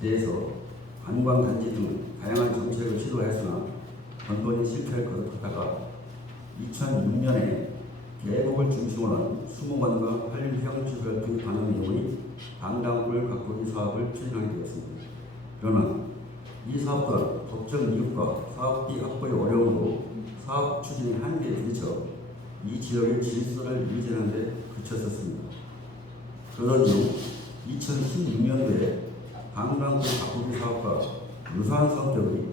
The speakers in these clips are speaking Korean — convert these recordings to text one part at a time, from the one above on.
대해서 관광단지 등 다양한 정책을 시도했으나 번번이 실패를 거듭하다가 2006년에 계곡을 중심으로 한 20건과 한림해양시설 도입하는 내용의 강당굴 가꾸기 사업을 추진하게 되었습니다. 그러나 이 사업 또한 법적 이유과 사업비 확보의 어려움으로 사업 추진의 한계에 부딪혀 이 지역의 질서를 유지하는 데 그쳤었습니다. 그러던 중 2016년도에 강당굴 가꾸기 사업과 유사한 성격의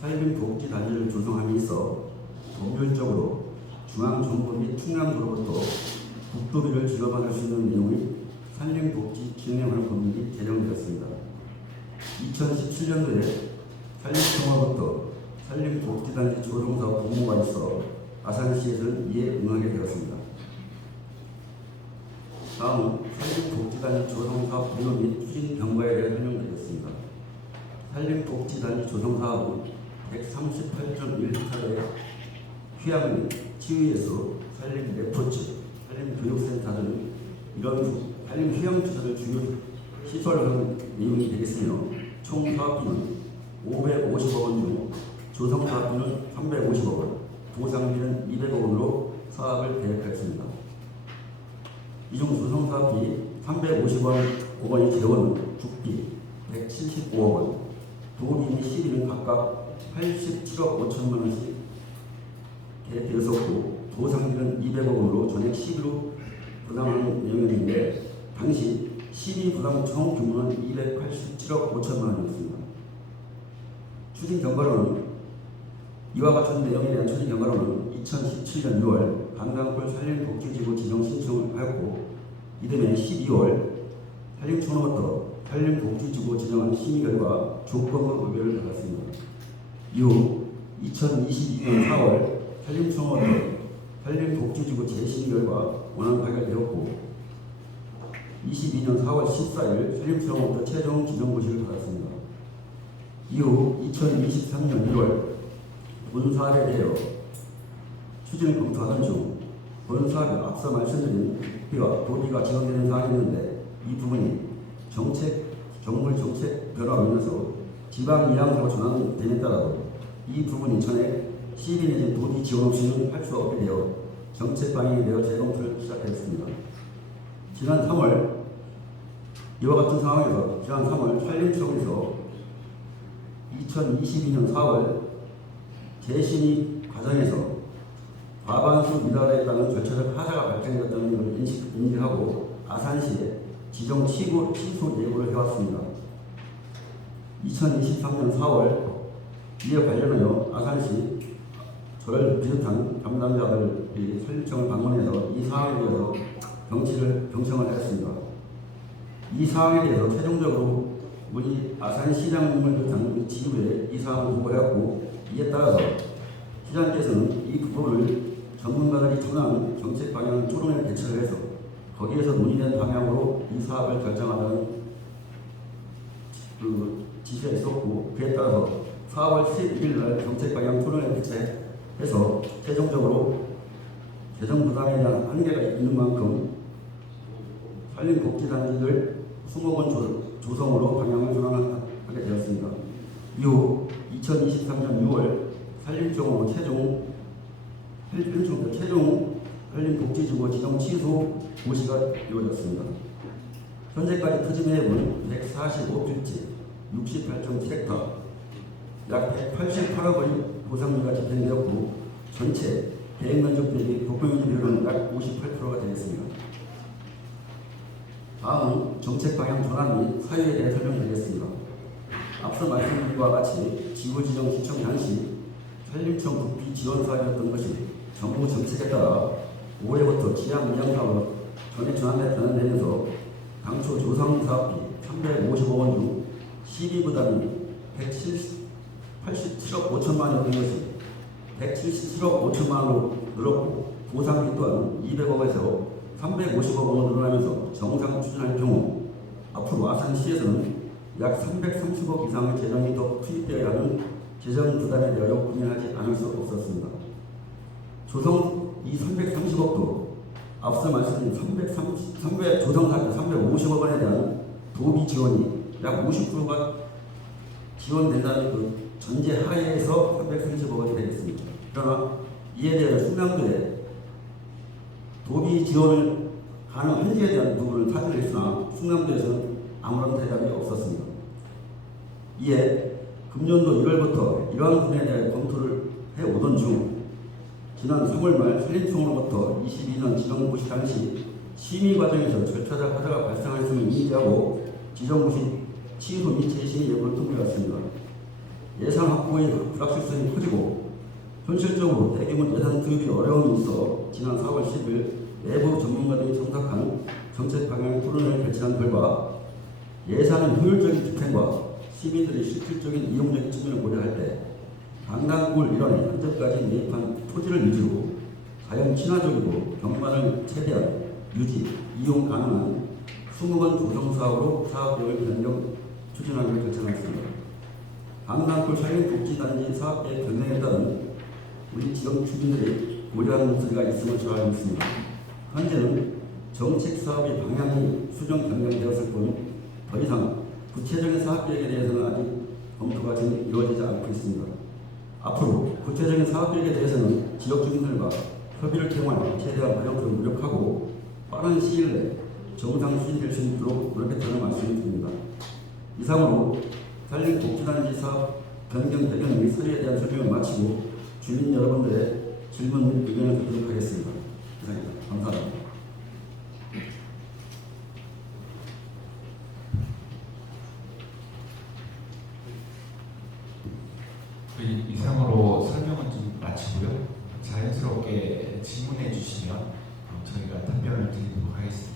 산림복지단지를 조성함에 있어 법률적으로 중앙정부 및 충남도로부터 국도비를 지급받을 수 있는 내용의 산림복지 진행하는 법률이 제정되었습니다. 2017년도에 산림청으로부터 산림복지단지 조성사업 공모가 있어 아산시에서는 이에 응하게 되었습니다. 다음은 산림복지단지 조성사업 운영 및 추진 경과에 대해 설명드리겠습니다. 산림복지단지 조성사업은 138.1헥타르의 휴양 치유에서 산림 레포츠, 산림교육센터 등 이런 산림 휴양시설을 주요 시설하는 내용이 되겠으며 총 사업비는 550억 원 중 조성 사업비는 350억 원, 보상비는 200억 원으로 사업을 계획하였습니다. 이 중 조성 사업비 350억 원의 재원, 국비 175억 원, 도비 및 시비는 각각 87억 5천만 원씩 계획되었었고 보상비는 200억 원으로 전액 시비로 부담하는 내용이었는데 당시 시비 부담 총 규모는 287억 5천만 원이었습니다. 추진 경과로는 이와 같은 내용에 대한 추진 경과로는 2017년 6월 강당굴 산림복지지구 지정 신청을 하였고 이듬해 12월 산림청으로부터 산림복지지구 지정한 심의 결과 조건부 의결을 받았습니다. 이후 2022년 4월 산림청으로부터 산림복지지구 재심의 결과 원안 가결되었고 22년 4월 14일 산림청으로부터 최종 지정 고시를 받았습니다. 이후 2023년 1월 본사업에 대하여 추진을 검토하던 중 본사업에 앞서 말씀드린 국비와 도비가 지원되는 사항이었는데 이 부분이 정물 정책 변화로 인해서 지방 이양으로 전환됨에 따라서 이 부분이 전액 시비 내진 도비 지원 없이는 할 수 없게 되어 정책 방향에 대해 재검토를 시작했습니다. 지난 3월 이와 같은 상황에서 지난 3월 산림청에서 2022년 4월 재심의 과정에서 과반수 미달에 따른 절차적 하자가 발생되었다는 것을 인지하고 아산시에 지정 취소 예고를 해왔습니다. 2023년 4월 이에 관련하여 아산시 저를 비롯한 담당자들이 산림청을 방문해서 이 사항에 대해서 경청을 하였습니다. 이 사항에 대해서 최종적으로 우리 아산시장님을 비롯한 지부에 이 사항을 보고하였고 이에 따라서 시장께서는 이 부분을 전문가들이 전한 정책 방향 토론회 개최를 해서 거기에서 논의된 방향으로 이 사업을 결정하자는 지시가 있었고 그에 따라서 4월 11일 날 정책 방향 토론회 개최해서 최종적으로 재정 부담에 대한 한계가 있는 만큼 산림복지단지를 20억 원 조성으로 방향을 전환하게 되었습니다. 이후 2023년 6월 산림청으로 최종 산림복지지구 지정 취소 고시가 이루어졌습니다. 현재까지 토지 매입은 145필지 68.7헥타 약 188억의 보상비가 집행되었고 전체 계획면적 대비 복구유지 비율은 약 58%가 되겠습니다. 다음은 정책 방향 전환 및 사유에 대해 설명드리겠습니다. 앞서 말씀드린 바와 같이 지구 지정 신청 당시 산림청 국비 지원 사업이었던 것이 정부 정책에 따라 올해부터 지향 이양 사업으로 전액 전환되면서 당초 조성 사업비 350억 원 중 시비 부담이 187억 5천만 원인 것이 177억 5천만 원으로 늘었고 보상비 또한 200억에서 350억 원으로 늘어나면서 정상 추진할 경우 앞으로 아산시에서는 약 330억 이상의 재정이 더 투입되어야 하는 재정 부담에 대하여 고민하지 않을 수 없었습니다. 조성 이 330억도 앞서 말씀드린 조성 사업비 350억 원에 대한 도비 지원이 약 50%가 지원된다는 그 전제 하에서 330억 원이 되겠습니다. 그러나 이에 대해 숙명도에 도비 지원을 가능한지에 대한 부분을 타진을 했으나 숙명도에서는 아무런 대답이 없었습니다. 이에 금년도 1월부터 이러한 부분에 대해 검토를 해오던 중 지난 3월 말 산림청으로부터 22년 지정고시 당시 심의 과정에서 절차적 하자가 발생했음을 인지하고 지정고시 취소 및 재심의 여부를 통보했습니다. 예산 확보의 불확실성이 커지고 현실적으로 대규모 예산 투입이 어려움이 있어 지난 4월 10일 내부 전문가들이 참석한 정책 방향 토론회를 개최한 결과 예산의 효율적인 집행과 시민들의 실질적인 이용적인 측면을 고려할 때 강남골 일원에 현재까지 매입한 토지를 유지로 자연 친화적이고 경관을 최대한 유지, 이용 가능한 20건 조성 사업으로 사업계획을 변경 추진하기로 결정했습니다. 강남골 산림복지단지 사업계획 변경에 따른 우리 지역 주민들이 고려하는 목소리가 있음을 잘 알고 있습니다. 현재는 정책 사업의 방향이 수정 변경되었을 뿐 더 이상 구체적인 사업계획에 대해서는 아직 검토가 지금 이루어지지 않고 있습니다. 앞으로 구체적인 사업계획에 대해서는 지역 주민들과 협의를 통하여 최대한 반영토록 노력하고 빠른 시일 내에 정상 추진될 수 있도록 노력했다는 말씀을 드립니다. 이상으로 산림복지단지 사업 변경 배경 및 서류에 대한 설명을 마치고 주민 여러분들의 질문 및 의견을 듣도록 하겠습니다. 이상입니다. 감사합니다. 이상으로 설명은 좀 마치고요. 자연스럽게 질문해 주시면 저희가 답변을 드리도록 하겠습니다.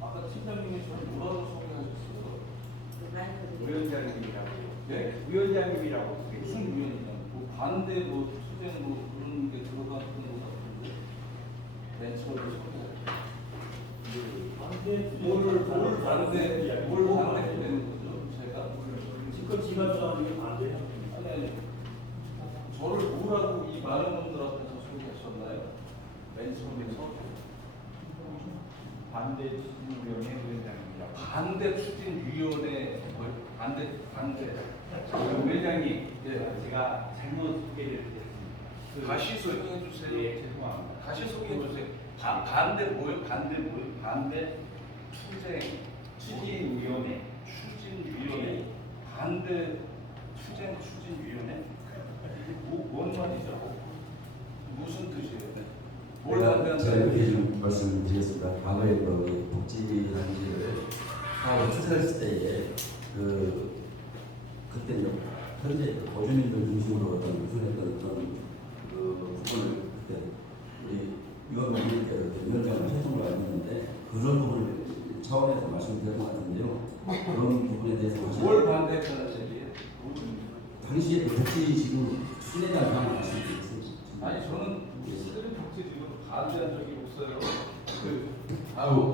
아까 팀장님이 저를 뭐라고 소개하셨어요? 위원장님이라고요. 네? 위원장님이라고. 무슨 위원이냐? 뭐 반대, 뭐 투쟁, 뭐 그런 게 들어가는 것 같은데. 맨 처음에 소개하셨어요. 뭘 반대되는 거죠? 제가? 지금 지난주에 반대요. 아니. 저를 뭐라고 이 많은 분들 앞에서 소개하셨나요? 맨 처음에서. 반대 추진위원회 위원장입니다. 반대 추진위원회 위원장님, 예. 제가 잘못 소개를 드렸습니다. 다시 소개해 주세요. 예, 죄송합니다. 다시 소개해 주세요. 반대 뭐요? 반대 뭐요? 반대 추진위원회. 반대 추진위원회? 뭔 말이죠? 무슨 뜻이에요? 뭘 제가 반대한다는 이렇게 좀 말씀을 드리겠습니다. 과거에 그 복지단지를 사업을 추진했을 때에 그때 이제 현재 거주민들 중심으로 어떤 우선했던 그런 그 부분을 그때 우리 위원장님께서 위원장을 소통을 알고 있는데 그런 부분을 차원에서 말씀드린 것 같은데요. 그런 부분에 대해서 뭘 반대했다는 얘기예요? 당시에 그 복지 지금 추진에 대한 상황을 말씀드리겠습니다. 아니 저는 시드리 복지직으로 반대한 적이 없어요.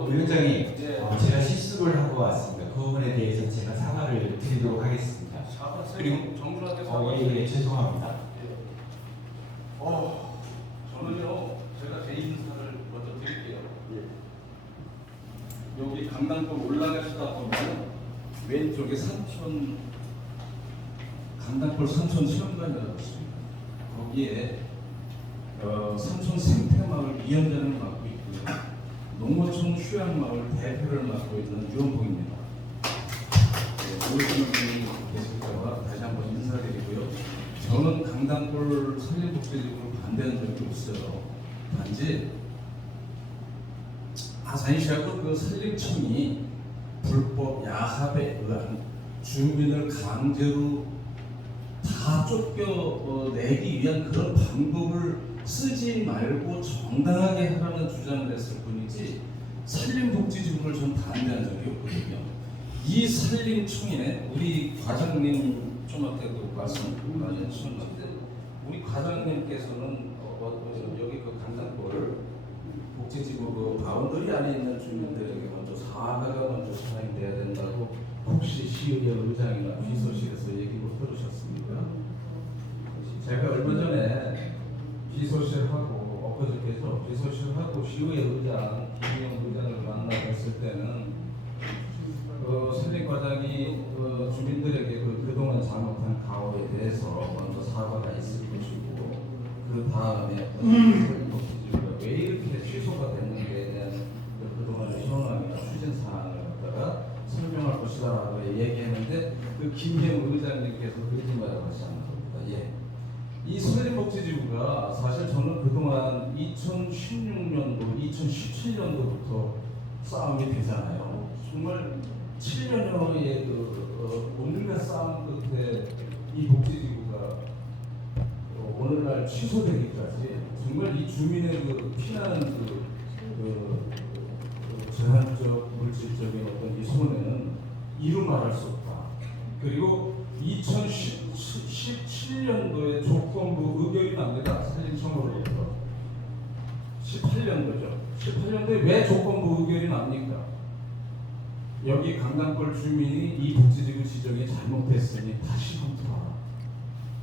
위원장님, 예. 제가 실수를 한 것 같습니다. 그 부분에 대해서 제가 사과를 드리도록 하겠습니다. 그리고 정부한테 사과. 예, 죄송합니다. 저는요, 제가 제 인사를 먼저 드릴게요. 여기 강남권 올라가시다 보면 왼쪽에 강남권 산촌 체험관이라고 있습니다. 거기에 산촌 생태마을 위원장을 맡고 있고요. 농어촌 휴양마을 대표를 맡고 있는 유원봉입니다. 오시는 분이 계실까봐 다시 한번 인사드리고요. 저는 강남골 산림복지직으로 반대한 적이 없어요. 단지 아산시하고 그 산림청이 불법 야합에 의한 주민을 강제로 다 쫓겨내기 위한 그런 방법을 쓰지 말고 정당하게 하라는 주장을 했을 뿐이지 산림복지지구를 전 반대한 적이 없거든요. 이 산림청에 우리 과장님 좀 아까 그 말씀하셨는데 우리 과장님께서는 여기 그 강산골 복지지구 그 바운더리 안에 있는 주민들에게 먼저 사과가 먼저 사항이 돼야 된다고 혹시 시의회 의장이나 비서실에서 얘기 못 들으셨습니까? 제가 얼마 전에 비서실하고 엊그저께죠 비서실하고 시의회 의장 김영 의장을 만나 뵀을 때는 그 산림과장이 그 주민들에게 그동안 잘못한 가오에 대해서 먼저 사과가 있을 것이고 그 다음에 산림복지지구가 왜 이렇게 취소가 됐는지에 대한 그동안의 현황이나 추진 사항을 갖다가 설명할 것이다라고 얘기했는데 그 김영 의장님께서 거짓말을 하지 않는 겁니다. 예. 이 산림복지지구가 사실 저는 그동안 2016년도, 2017년도부터 싸움이 되잖아요. 정말 7년여의 온갖 싸움 끝에 이 복지지구가 오늘날 취소되기까지 정말 이 주민의 피나는 제한적 물질적인 어떤 이 손해는 이루 말할 수 없다. 그리고 2017년도에 조건부 의결이 납니다. 산림청으로부터 18년도죠. 18년도에 왜 조건부 의결이 납니까? 여기 강남골 주민이 이 복지지구 지정이 잘못됐으니 다시 검토하라.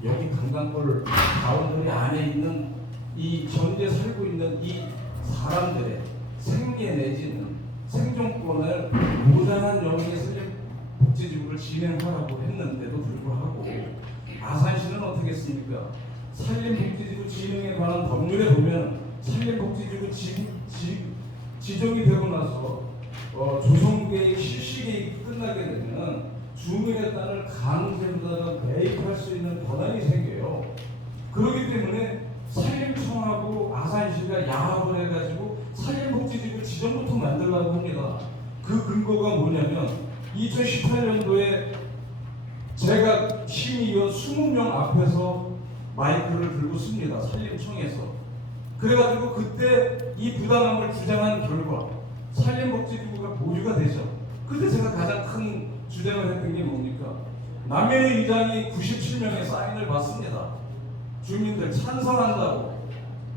여기 강남골 바운더리 안에 있는 이 현재 살고 있는 이 사람들의 생계 내지는 생존권을 보장한 영역의 산림 복지지구를 진행하라고 했는데도 불구하고 아산시는 어떻게 했습니까? 산림복지지구 진행에 관한 법률에 보면 산림복지지구 지정이 되고 나서 조성계획 실시계획이 끝나게 되면 주민의 땅을 강제로다가 매입할 수 있는 권한이 생겨요. 그렇기 때문에 산림청하고 아산시가 야합을 해가지고 산림복지지구 지정부터 만들려고 합니다. 그 근거가 뭐냐면 2018년도에 제가 시민위원 20명 앞에서 마이크를 들고 씁니다. 산림청에서. 그래가지고 그때 이 부당함을 주장한 결과 산림복지지구가 보류가 되죠. 그때 제가 가장 큰 주장을 했던 게 뭡니까? 남현희 의장이 97명의 사인을 받습니다. 주민들 찬성한다고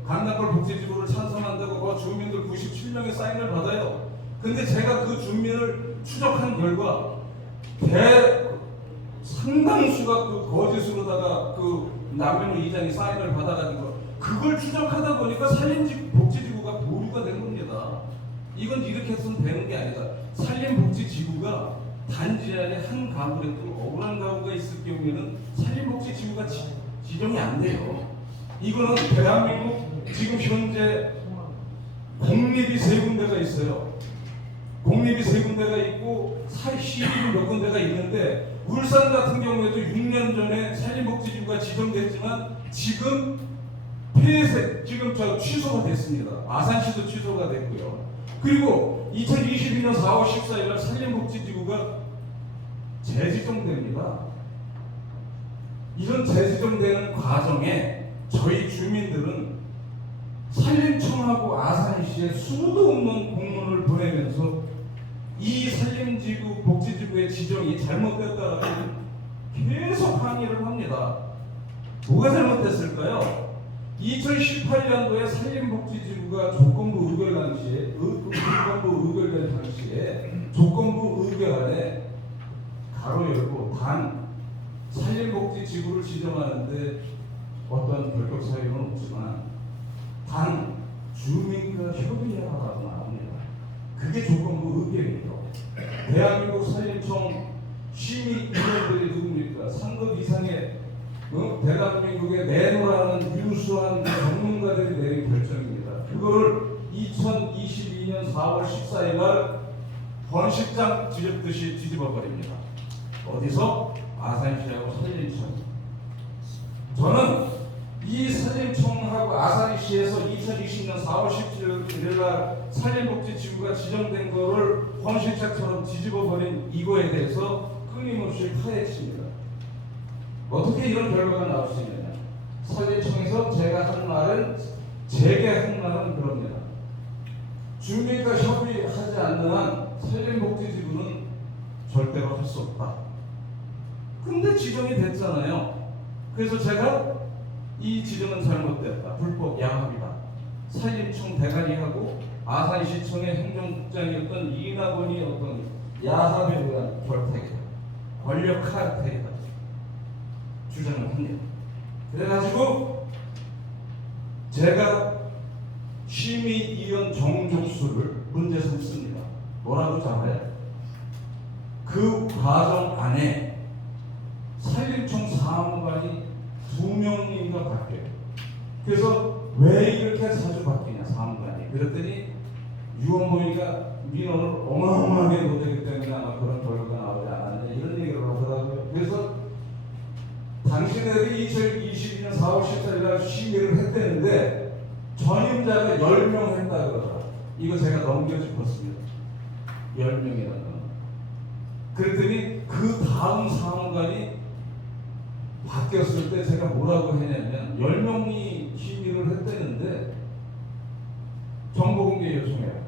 강남골 복지지구를 찬성한다고 주민들 97명의 사인을 받아요. 근데 제가 그 주민을 추적한 결과 상당수가 그 거짓으로다가 그 남현희 의장이 사인을 받아가지고 그걸 추적하다 보니까 산림복지지구가 보류가 된 겁니다. 이건 이렇게 해서는 되는 게 아니다. 산림복지지구가 단지 안에 한 가구에 또 억울한 가구가 있을 경우에는 산림복지지구가 지정이 안 돼요. 이거는 대한민국 지금 현재 공립이 3군데가 있어요. 공립이 3군데가 있고 시립이 몇 군데가 있는데 울산 같은 경우에도 6년 전에 산림복지지구가 지정됐지만 지금 취소가 됐습니다. 아산시도 취소가 됐고요. 그리고 2022년 4월 14일 날 산림복지지구가 재지정됩니다. 이런 재지정되는 과정에 저희 주민들은 산림청하고 아산시에 수도 없는 공문을 보내면서 이 산림지구 복지지구의 지정이 잘못됐다고 계속 항의를 합니다. 뭐가 잘못됐을까요? 2018년도에 산림복지지구가 조건부 의결 당시에 조건부 의결안에 가로 열고 단 산림복지지구를 지정하는데 어떤 결격 사유는 없지만 단 주민과 협의하라고 나옵니다. 그게 조건부 의결이에요. 대한민국 산림청 심의위원들이 누굽니까? 상급 이상의 대한민국에 내놓으라는 유수한 전문가들이 내린 결정입니다. 그거를 2022년 4월 14일 날 번식장 뒤집듯이 뒤집어버립니다. 어디서? 아산시하고 산림청. 저는 이 산림청하고 아산시에서 2020년 4월 17일 날 산림복지지구가 지정된 거를 헌신책처럼 뒤집어버린 이거에 대해서 끊임없이 파헤칩니다. 어떻게 이런 결과가 나올 수 있느냐? 산림청에서 제가 한 말은 제게 한 말은 그럽니다. 주민과 협의하지 않는 한 산림복지지구는 절대로 할 수 없다. 근데 지정이 됐잖아요. 그래서 제가 이 지정은 잘못됐다. 불법 양합이다. 산림청 대가리하고 아산시청의 행정국장이었던 이낙원이 어떤 야합에 의한 결탁이다. 권력 카르텔이다. 주장을 합니다. 그래가지고 제가 심의위원 정족수를 문제 삼습니다. 뭐라고 잡아요? 그 과정 안에 산림청 사무관이 2명인가 바뀌어요. 그래서 왜 이렇게 자주 바뀌냐 사무관이. 그랬더니 유원모이가 민원을 어마어마하게 못하기 때문에 아마 그런 결과가 나오지 않았냐 이런 얘기를 하더라고요. 그래서 당신들이 2022년 4월 14일 날 심의를 했다는데 전임자가 10명 했다 그러더라. 이거 제가 넘겨짚었습니다. 10명이라는 거. 그랬더니 그 다음 사무관이 바뀌었을 때 제가 뭐라고 했냐면 10명이 심의를 했다는데 정보공개 요청해요.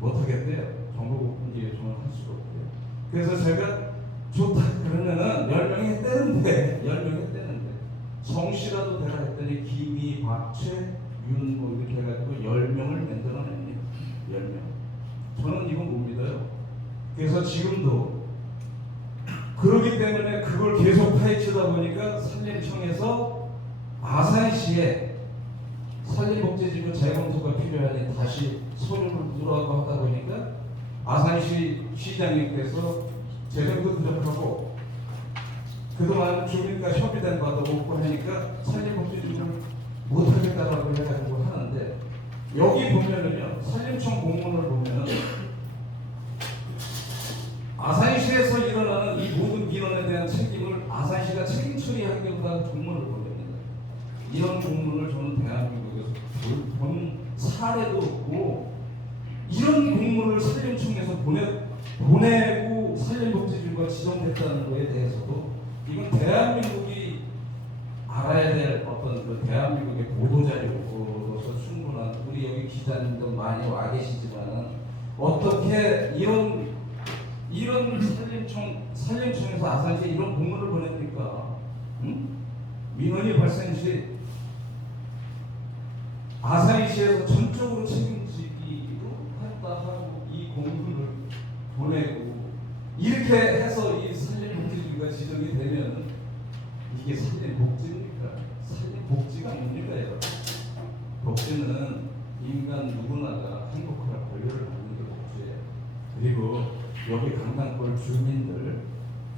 못하겠대요. 정보공개 요청을 할 수가 없대요. 그래서 제가 좋다 그러면은 10명이 했다는데 10명이 했다는데 성씨라도 내가 했더니 김이, 박채, 윤 뭐 이렇게 해가지고 10명을 만들어냅니다. 10명. 저는 이거 못 믿어요. 그래서 지금도 그러기 때문에 그걸 계속 파헤치다 보니까 산림청에서 아산시에 산림복지지구 재검토가 필요하니 다시 서류를 누라고 하다 보니까 아산시 시장님께서 재정도 부족하고 그동안 주민과 협의된 바도 없고 하니까 산림복지지구를 못하겠다라고 해가지고 하는데 여기 보면은요 산림청 공문을 보면은 아산시에서 일어나는 이 모든 민원에 대한 책임을 아산시가 책임 처리하기보다는 공문을 보냅니다. 이런 공문을 저는 대한민국에서 본 사례도 없고 이런 공문을 산림청에서 보내고 산림복지지구가 지정됐다는 거에 대해서도 이건 대한민국이 알아야 될 어떤 그 대한민국의 보도자료로서 충분한 우리 여기 기자님도 많이 와 계시지만은 어떻게 이런 산림청에서 아산시에 이런 공문을 보냅니까? 응? 민원이 발생 시 아산시에서 전적으로 책임지기로 했다 하고 이 공문을 보내고 이렇게 해서 이 산림복지지구가 지정이 되면 이게 산림복지입니까? 산림복지가 뭡니까? 여러분? 복지는 인간 누구나가 행복할 권리를 갖는 게 복지예요. 그리고 여기 강당골 주민들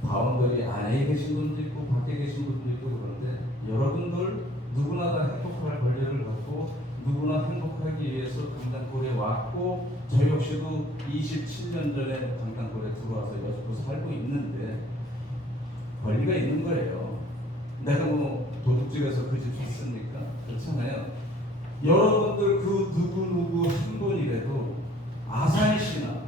바운더리 안에 계신 분도 있고 밖에 계신 분도 있고 그런데 여러분들 누구나 다 행복할 권리를 갖고 누구나 행복하기 위해서 강당골에 왔고 저 역시도 27년 전에 강당골에 들어와서 여기서 살고 있는데 권리가 있는 거예요. 내가 뭐 도둑집에서 그 집 샀습니까? 그렇잖아요. 여러분들 그 누구 한 분이라도 아산시나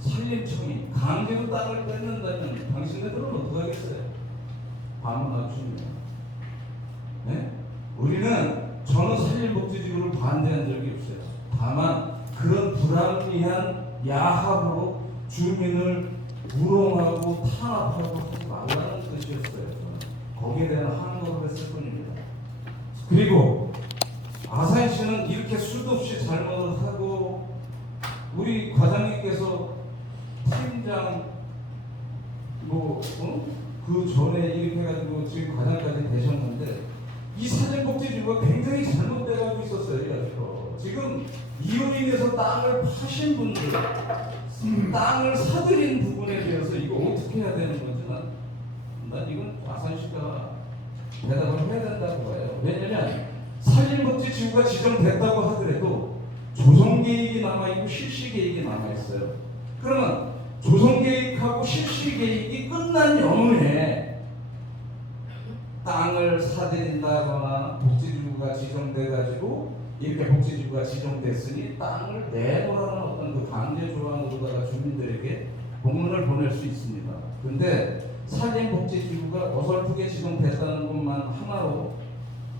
산림청이 강제로 땅을 뺏는다면 당신네들은 어떡하겠어요? 반문하고 싶네요. 네? 저는 산림복지지구를 반대한 적이 없어요. 다만 그런 불합리한 야합으로 주민을 우롱하고 탄압하고 하지 말라는 뜻이었어요. 거기에 대한 항의를 했을 뿐입니다. 그리고 아산시는 이렇게 수도 없이 잘못을 하고 우리 과장님께서 팀장 그 전에 이렇게 해가지고 지금 과장까지 되셨는데 이 산림복지지구가 굉장히 잘못돼가고 있었어요. 지금 이로 인해서 땅을 파신 분들, 땅을 사들인 부분에 대해서 이거 어떻게 해야 되는 건지 난 이건 아산시가 대답을 해야 된다고 봐요. 왜냐면 산림복지지구가 지정됐다고 하더라도 조성계획이 남아있고 실시계획이 남아있어요. 그러면 조성계획하고 실시계획이 끝난 연후에 땅을 사들인다거나 복지지구가 지정돼가지고 이렇게 복지지구가 지정됐으니 땅을 내놓으라는 어떤 그 강제 조항으로다가 주민들에게 공문을 보낼 수 있습니다. 근데 산림복지지구가 어설프게 지정됐다는 것만 하나로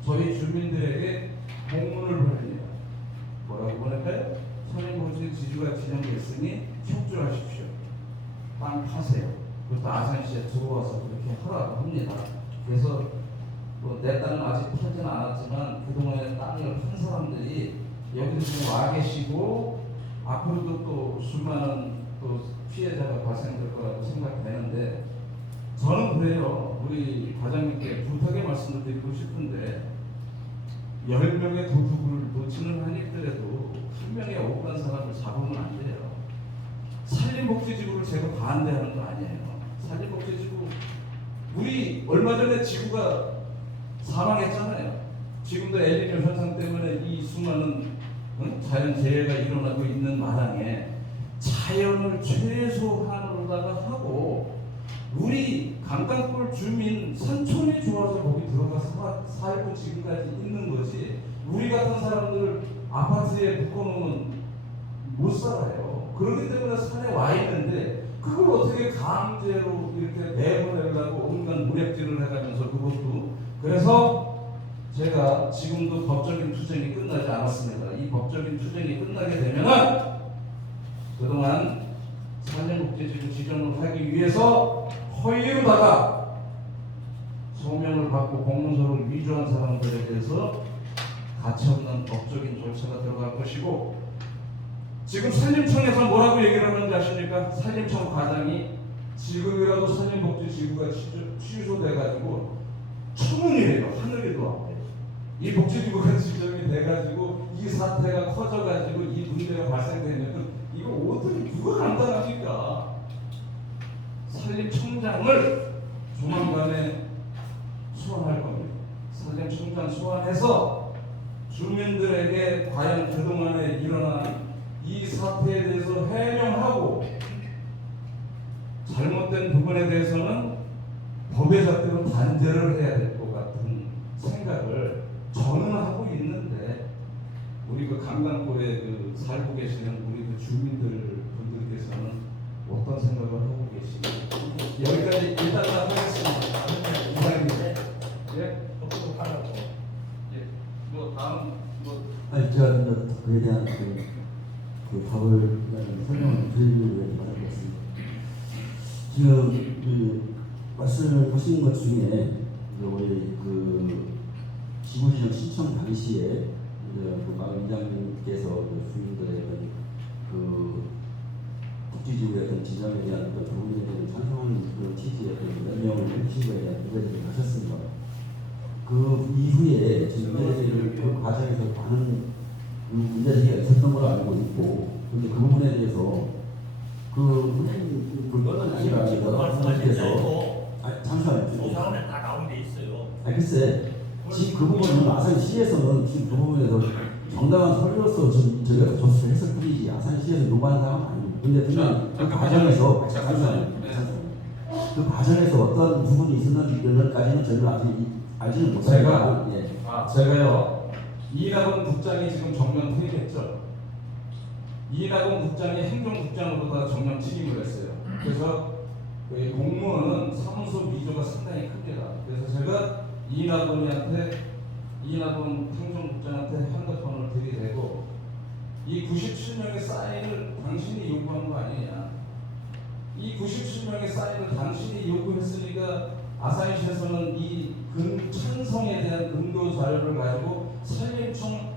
저희 주민들에게 공문을 보냅니다. 뭐라고 보낼까요? 산림복지지구가 지정됐으니 협조하십시오. 땅 파세요. 그것도 아산시에 들어와서 그렇게 하라고 합니다. 그래서 내 땅은 아직 팔지는 않았지만 그동안에 땅을 판 사람들이 여기서 지금 와 계시고 앞으로도 또 수많은 또 피해자가 발생될 거라고 생각되는데 저는 그래요. 우리 과장님께 부탁의 말씀을 드리고 싶은데 10명의 도둑을 놓치는 한 있더라도 한 명의 억울한 사람을 잡으면 안 돼요. 산림복지지구를 제가 반대하는 거 아니에요. 산림복지지구 우리 얼마 전에 지구가 사망했잖아요. 지금도 엘니뇨 현상 때문에 이 수많은 자연재해가 일어나고 있는 마당에 자연을 최소한으로다가 하고 우리 강당골 주민 산촌이 좋아서 거기 들어가서 살고 지금까지 있는 거지 우리 같은 사람들 아파트에 묶어놓으면 못 살아요. 그렇기 때문에 산에 와 있는데 그걸 어떻게 강제로 이렇게 내보내려고 온갖 무력질을 해가면서 그것도 그래서 제가 지금도 법적인 투쟁이 끝나지 않았습니다. 이 법적인 투쟁이 끝나게 되면은 그동안 산림복지지구 지정을 하기 위해서 허위로다가 소명을 받고 공문서를 위조한 사람들에 대해서 가차없는 법적인 절차가 들어갈 것이고 지금 산림청에서 뭐라고 얘기를 하는지 아십니까? 산림청 과장이 지금이라도 산림복지지구가 취소돼가지고 청문이래요. 하늘에도 앞에 이 복지지구가 지정이 돼가지고 이 사태가 커져가지고 이 문제가 발생되면 이거 어떻게 누가 감당합니까? 산림청장을 조만간에 소환할 겁니다. 산림청장 소환해서 주민들에게 과연 그동안에 일어난 이 사태에 대해서 해명하고 잘못된 부분에 대해서는 법의 잣대로 단죄를 해야 될 것 같은 생각을 저는 하고 있는데 우리 그 강당골에 그 살고 계시는 우리 그 주민들 분들께서는 어떤 생각을 하고 계시는지 여기까지 일단 하겠습니다. 이상입니다. 예? 예. 뭐 다음 뭐 아니 제가 그에 대한 그 답을 설명을 드리기 위해 말하겠습니다. 지금 그 말씀을 하신 것 중에 우리 그 지구지정 신청 당시에 그 마을위원장님께서 주민들의 그 복지지구의 어떤 지정에 대한 어떤 부분에 대해서 찬성하는 그런 취지의 몇 명을 해주신 거에 대한 의견을 하셨습니다. 그 이후에 지금 그 과정에서 많은 문제제기가 있었던 걸로 알고 있고, 근데 그 부분에 대해서 그거는 아니라 선생님께서 잠시만요. 조사원에 다 나온 데 있어요. 글쎄 지금 그 부분은 아산시에서는 지금 그 부분에서 정당한 서류로서 지금 저희가 조사를 했을 뿐이지 아산시에서 요구하는 사람은 아닙니다. 근데 그 과정에서 그 과정에서 어떤 부분이 있었는지까지는 저희는 아직 알지는 못합니다. 제가요 이낙원 국장이 지금 정면 퇴임했죠. 이낙원 국장이 행정국장으로다 정면 취임을 했어요. 그래서 공무원은 사무소 위조가 상당히 큽니다. 그래서 제가 이낙원 행정국장한테 핸드폰을 들이대고 이 97명의 사인을 당신이 요구한 거 아니냐. 이 97명의 사인을 당신이 요구했으니까 아산시에서는 이 찬성에 대한 근거 자료를 가지고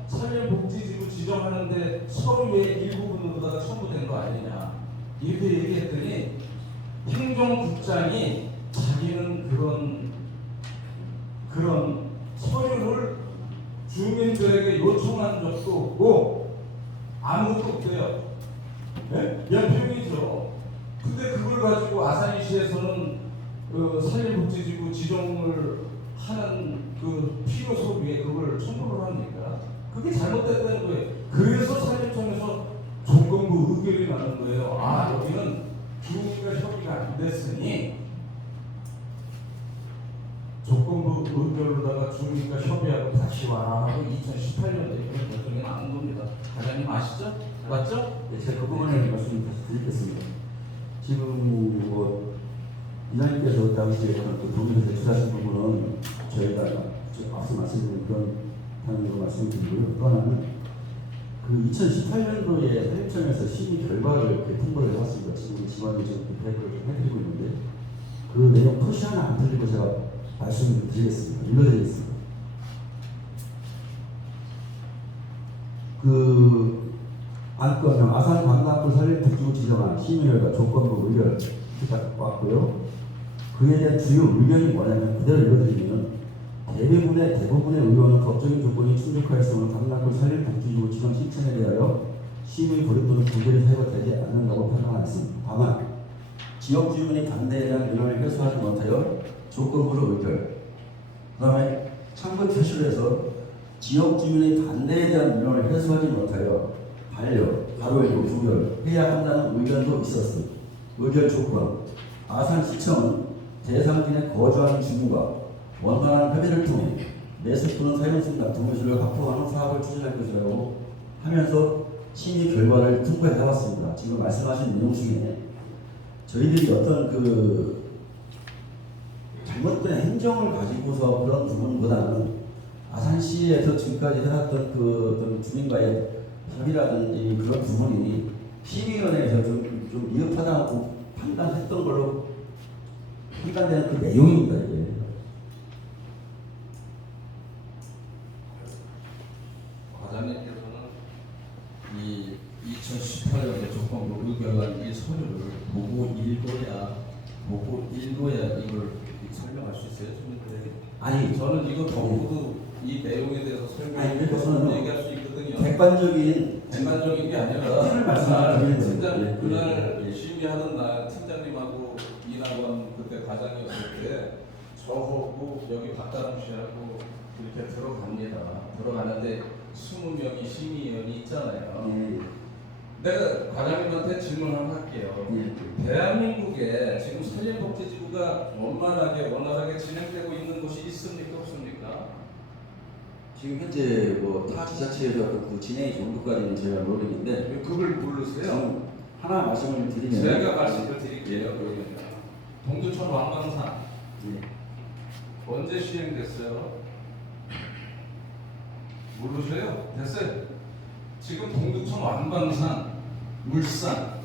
산림복지지구 지정하는데 서류의 일부분으로다가 첨부된 거 아니냐 이렇게 얘기했더니 행정국장이 자기는 그런 서류를 주민들에게 요청한 적도 없고 아무것도 없대요. 네? 연평이죠. 근데 그걸 가지고 아산시에서는 산림복지지구 지정을 하는 그 필요 서류에 그걸 첨부를 합니까? 그게 잘못됐다는 거예요. 그래서 산림청에서 조건부 의결이 나는 거예요. 아 여기는 주민과 협의가 안 됐으니 조건부 주민과 협의하고 다시 와라 하고 2018년도에 그런 결정이 나온 겁니다. 과장님 아시죠? 맞죠? 네, 제가 그 부분에 말씀 다시 드리겠습니다. 지금 뭐 이장님께서 당시에 그 동의를 제출하신 부분은 저희가 앞서 말씀드린 그런 단으로 말씀드리고요. 또 하나는 그 2018년도에 사립청에서 심의 결과를 이렇게 통보를 해왔습니다. 지금 지원이 지금 대학을 좀 해드리고 있는데 그 내용 토시 하나 안 틀리고 제가 말씀을 드리겠습니다. 읽어드리겠습니다. 그 안건명 아산 관광구 산림특구 지정안 심의 결과 조건부 의결 이렇게 왔고요. 그에 대한 주요 의견이 뭐냐면 그대로 읽어드리면 대부분의 의원은 법적인 조건이 충족하였음을 강남구 산림복지지구 지정 신청에 대하여 심의 고려 또는 부결이 사유가 되지 않는다고 판단하였습니다. 다만 지역 주민의 반대에 대한 의견을 해소하지 못하여 조건부로 의결. 그 다음에 참고 표시에서 지역 주민의 반대에 대한 의견을 해소하지 못하여 반려, 가로일고 부결 해야 한다는 의견도 있었습니다. 의결 조건. 아산시청은 대상진에 거주하는 주민과 원만한 협의를 통해 매수 또는 사용 순간 동의수를 확보하는 사업을 추진할 것이라고 하면서 심의 결과를 통보해 나왔습니다. 지금 말씀하신 내용 중에 저희들이 어떤 그 잘못된 행정을 가지고서 그런 부분보다는 아산시에서 지금까지 해왔던 그 어떤 주민과의 협의라든지 그런 부분이 심의위원회에서 좀 미흡하다고 판단했던 걸로 판단되는 그 내용입니다. 이게. 과장님께서는 이 2018년에 조건부 의결한 이 서류를 보고 읽어야 이걸 설명할 수 있어요, 주민들에게? 아니 저는 이거 보고도 이 내용에 대해서 아니, 설명을 그래서는 얘기할 수 있거든요. 객관적인 게 아니라 틀을 말씀드리는 거예요. 팀장 예, 그날 예. 심의하던 날 팀장님하고 이낙원 그때 과장이었을 때 저하고 여기 박다름 씨하고 이렇게 들어갑니다. 들어가는데 20명이 심의위원이 있잖아요. 예, 내가 과장님한테 질문 한번 할게요. 예. 대한민국에 지금 산림복지지구가 원만하게 원활하게 진행되고 있는 곳이 있습니까 없습니까? 지금 현재 뭐 타 지자체에서 그 진행이 좋은 것까지는 제가 모르겠는데 왜 그걸 모르세요? 지금 하나 말씀을 드리면 제가 말씀을 드릴게요. 그러면 동두천 왕방산 예. 언제 시행됐어요? 모르세요? 됐어요. 지금 동두천 왕방산, 울산,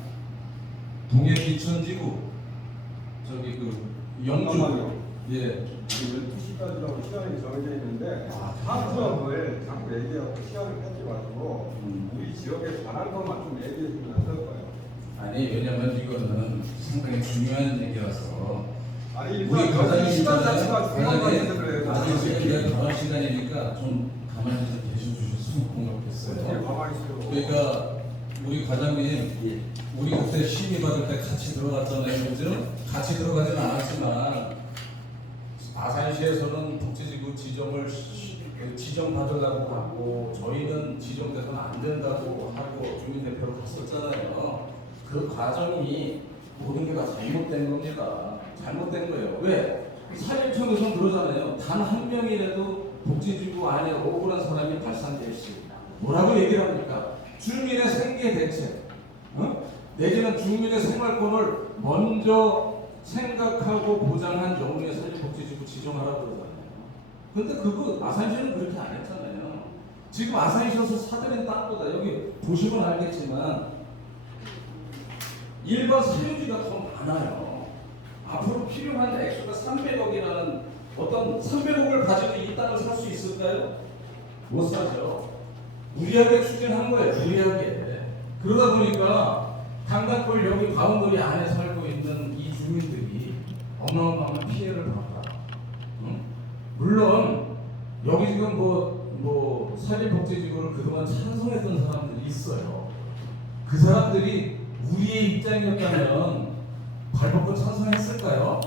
동해기천지구, 저기 그 영주, 잠깐만요. 예, 12시까지라고 시간이 정해져 있는데 사업을 자꾸 얘기하고 시간을 뺏겨가지고 우리 지역에 관한 것만 좀 얘기해 주면 어떨까요? 아니 왜냐면 이거는 상당히 중요한 얘기라서 아니 우리 일단 과장님 시간 자체가 중요한 거 있어서 그래요. 아니 지금 그런 시간이니까 좀 가만히 좀 계셔주셨으면 어떻게 고맙겠어요. 가만히 있어요. 그러니까 우리 과장님, 예. 우리 그때 심의 받을 때 같이 들어갔잖아요. 요즘 같이 들어가지는 않았지만 아산시에서는 복지지구 지정을 지정 받으려고 하고 저희는 지정돼서는 안 된다고 하고 주민대표로 갔었잖아요. 그 과정이 모든 게 다 잘못된 겁니다. 잘못된 거예요. 왜? 산림청에서는 그러잖아요. 단 한 명이라도 복지지구 안에 억울한 사람이 발산될 수 있다. 뭐라고 얘기를 합니까? 주민의 생계 대책, 내지는 주민의 생활권을 먼저 생각하고 보장한 영우의 산림복지지구 지정하라고 그러잖아요. 근데 그거 아산시는 그렇게 안 했잖아요. 지금 아산시에서 사들인 땅보다 여기 보시면 알겠지만 일반 사유지가 더 많아요. 앞으로 필요한 액수가 300억이라는 어떤 300억을 가지고 이 땅을 살 수 있을까요? 못 사죠. 무리하게 추진한 거예요. 무리하게. 그러다 보니까 강남골 여기 바운더리 안에 살고 있는 이 주민들이 어마어마한 피해를 봤다. 응? 물론 여기 지금 뭐 산림복지지구를 그동안 찬성했던 사람들이 있어요. 그 사람들이 우리의 입장이었다면 발벗고 찬성했을까요?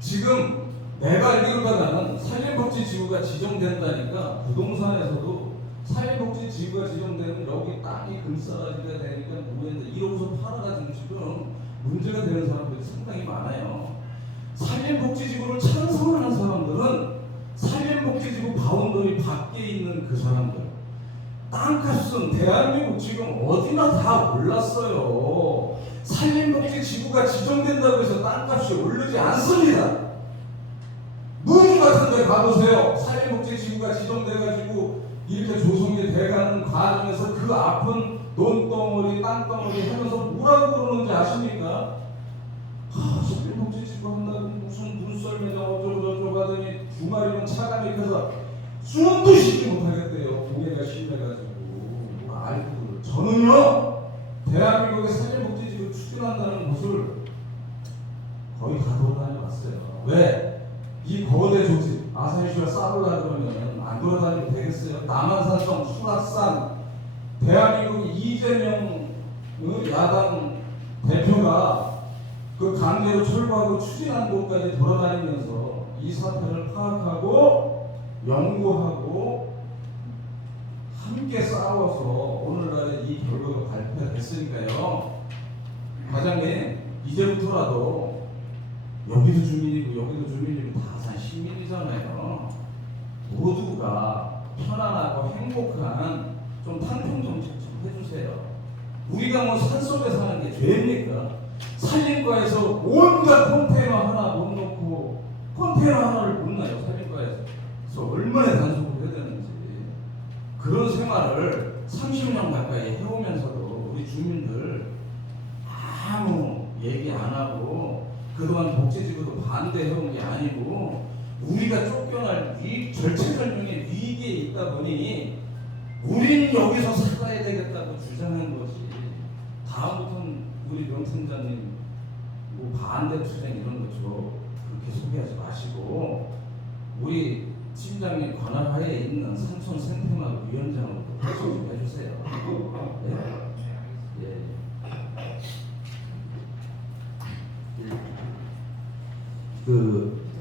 지금 내가 알기로다가는 산림복지지구가 지정된다니까 부동산에서도 산림복지지구가 지정되면 여기 땅이 글싸라지가 되니까 뭐했는데 이러고서 팔아가지고 지금 문제가 되는 사람들이 상당히 많아요. 산림복지지구를 찬성하는 사람들은 산림복지지구 바운더리 밖에 있는 그 사람들, 땅값은 대한민국 지금 어디나 다 올랐어요. 산림복지지구가 지정된다고 해서 땅값이 오르지 않습니다. 무기 같은 데 가보세요. 산림복지지구가 지정돼가지고 이렇게 조성이 돼가는 과정에서 그 아픈 논덩어리, 땅덩어리 하면서 뭐라고 그러는지 아십니까? 산림복지지구 한다고 무슨 눈썰 매장 어쩌고저쩌고 하더니 주말이면 차가 막혀서 숨도 쉬지 못하겠대요. 고개가 실려가지고. 아이고, 저는요 대한민국의 산림복지지구 추진한다는 곳을 거의 다 돌아다녀봤어요. 왜? 이 거대 조직 아산시와 싸우려 그러면 안 돌아다니면 되겠어요? 남한산성, 수락산, 대한민국 이재명 야당 대표가 그 강제로 철거하고 추진한 곳까지 돌아다니면서 이 사태를 파악하고 연구하고 함께 싸워서 오늘날에 이 결과가 발표됐으니까요. 과장님, 이제부터라도 여기도 주민이고 여기도 주민이고 다 아산 시민이잖아요. 모두가 편안하고 행복한 좀 탄평 정책 좀 해주세요. 우리가 뭐 산속에 사는 게 죄입니까? 산림과에서 온갖 컨테이너 하나 못 놓고 컨테이너 하나를 못 놔요. 산림과에서 얼마나 단속을 해야 되는지. 그런 생활을 30년 가까이 해오면서도 우리 주민들 아무 얘기 안 하고 그동안 복지지구도 반대해온 게 아니고 우리가 쫓겨날 절체절명의 위기에 있다 보니 우린 여기서 살아야 되겠다고 주장한 것이, 다음부터는 우리 명팀장님 뭐 반대 투쟁 이런 거 좀 그렇게 소개하지 마시고 우리 팀장님 관할하에 있는 산촌 생태마을 위원장으로 해소 좀 해주세요. 예.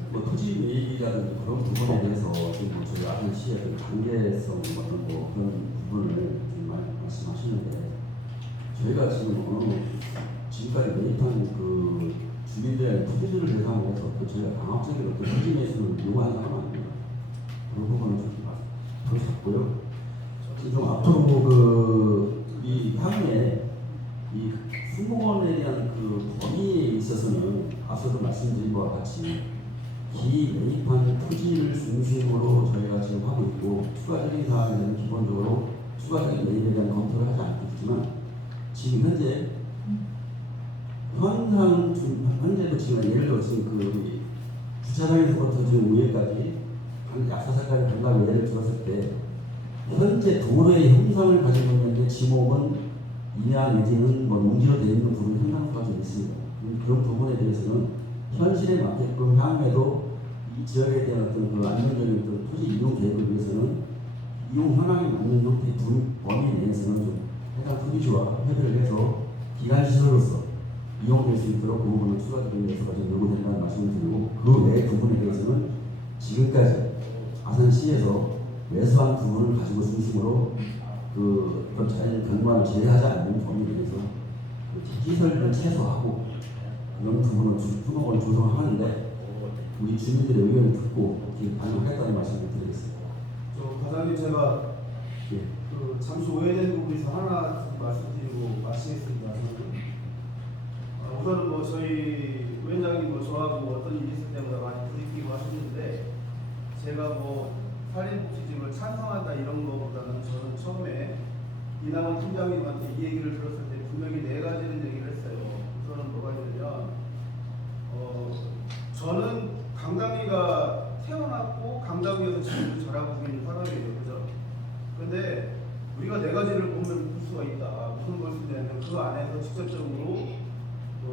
뭐 토지 매입이라든지 그런 부분에 대해서 지금 뭐 저희 아산시의 그 관계성 어떤 뭐 그런 부분을 정말 말씀하시는데, 저희가 지금 지금까지 매입한 그 주민들의 토지를 대상으로 해서 또 저희가 강압적으로 또 토지 매수를 요구하는 건 아닙니다. 그런 부분은 좀 그렇고요. 좀 앞으로 이 향후에 이 승무원에 대한 그 범위에 있어서는 앞서도 말씀드린 바와 같이 기매입한 토지를 중심으로 저희가 지금 하고 있고, 추가적인 사항에는 기본적으로 추가적인 매입에 대한 검토를 하지 않고 있지만, 지금 현재도 지금 예를 들어 지금 그 주차장에서부터 지금 위에까지 약사사까지 간다고 예를 들었을 때 현재 도로의 형상을 가지고 있는데 지목은 인야 내지는 뭐 농지로 되어 있는 부분이 상당수가 좀 있습니다. 그런 부분에 대해서는 현실에 맞게끔 향후에도 이 지역에 대한 어떤 그 안정적인 어떤 토지 이용 계획을 위해서는 이용 현황에 맞는 형태의 범위 내에서는 좀 해당 토지주와 협의를 해서 기간시설로서 이용될 수 있도록 그 부분을 추가적인 요소가 좀 요구된다는 말씀을 드리고, 그 외 부분에 대해서는 지금까지 아산시에서 매수한 부분을 가지고 중심으로 그 어떤 자연 경관을 제외하지 않는 범위에 대해서 시설을 최소화하고 이런 부분을 수목을 조성하는데 우리 주민들의 의견을 듣고 반영하겠다는 말씀을 드리겠습니다. 과장님, 제가 예. 잠시 오해된 부분에서 하나 말씀드리고 마치겠습니다. 우선은 뭐 저희 위원장님 뭐 저하고 어떤 일이 있을 때마다 많이 부딪히고 하셨는데, 제가 뭐 산림복지지구를 찬성한다 이런 거보다는 저는 처음에 이남원 팀장님한테 이 얘기를 들었을 때 분명히 4가지는 얘기를 했어요. 우선은 뭐가 있냐면 저는 강당위가 태어났고 강당위에서 지금 자라고 있는 사람이에요. 그죠? 근데 우리가 4가지를 보면 볼 수가 있다. 무슨 볼 수 있냐면 그 안에서 직접적으로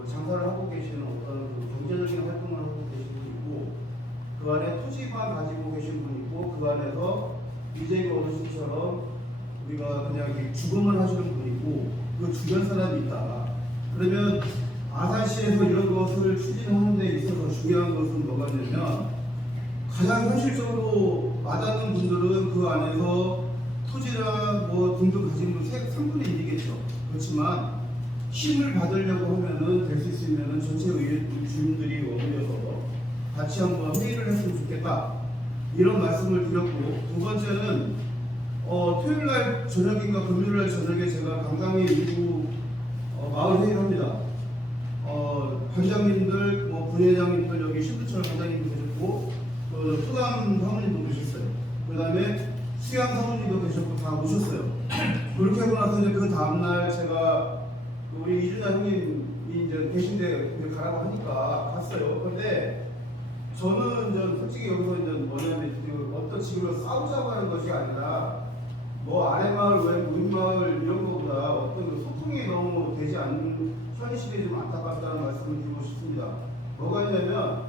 장사를 하고 계시는 어떤 경제적인 활동을 하고 계신 분이 있고, 그 안에 토지만 가지고 계신 분이 있고, 그 안에서 이재규 어르신처럼 우리가 그냥 주거만 하시는 분이 있고, 그 주변 사람이 있다. 그러면 아산시에서 이런 것을 추진하는 데 있어서 중요한 것은 뭐가 있냐면, 가장 현실적으로 와닿는 분들은 그 안에서 토지나 뭐 등등 가진 분 3분의 1이겠죠. 그렇지만 힘을 받으려고 하면은 될 수 있으면은 전체 주민들이 어울려서 같이 한번 회의를 했으면 좋겠다. 이런 말씀을 드렸고, 두 번째는 토요일 날 저녁인가 금요일 날 저녁에 제가 강당에 일부 마을 회의를 합니다. 관장님들, 뭐 부회장님들, 여기 신부철 관장님도 계셨고, 수감 사모님도 계셨어요. 그 다음에 수양 사모님도 계셨고 다 오셨어요. 그렇게 하고 나서 이제 그 다음날 제가 우리 이준하 형님이 이제 계신데 이제 가라고 하니까 갔어요. 근데 저는 이제 솔직히 여기서 이제 뭐냐면 어떤 식으로 싸우자고 하는 것이 아니라 뭐 아래마을, 윗마을 이런 거보다 어떤 그 소통이 너무 되지 않는 현실이 좀 안타깝다는 말씀을 드리고 싶습니다. 뭐가 있냐면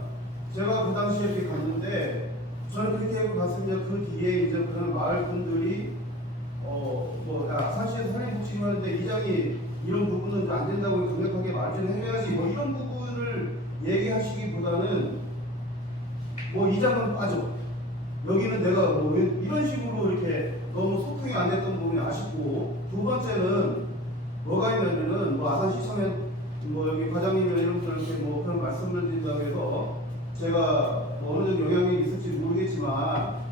제가 그 당시에 이렇게 갔는데 저는 그렇게 하고 갔습니다. 그 뒤에 이제 그런 마을 분들이 사실 사회복지를 하는데 이장이 이런 부분은 안 된다고 강력하게 말을 해야지 뭐 이런 부분을 얘기하시기보다는 뭐 이장은 빠져. 여기는 내가 뭐 이런 식으로 이렇게 너무 소통이 안 됐던 부분이 아쉽고, 두 번째는 뭐가 있냐면은 뭐 아산시청에 뭐 여기 과장님이나 이런 분들한테 뭐 그런 말씀을 드린다고 해서 제가 뭐 어느 정도 영향이 있을지 모르겠지만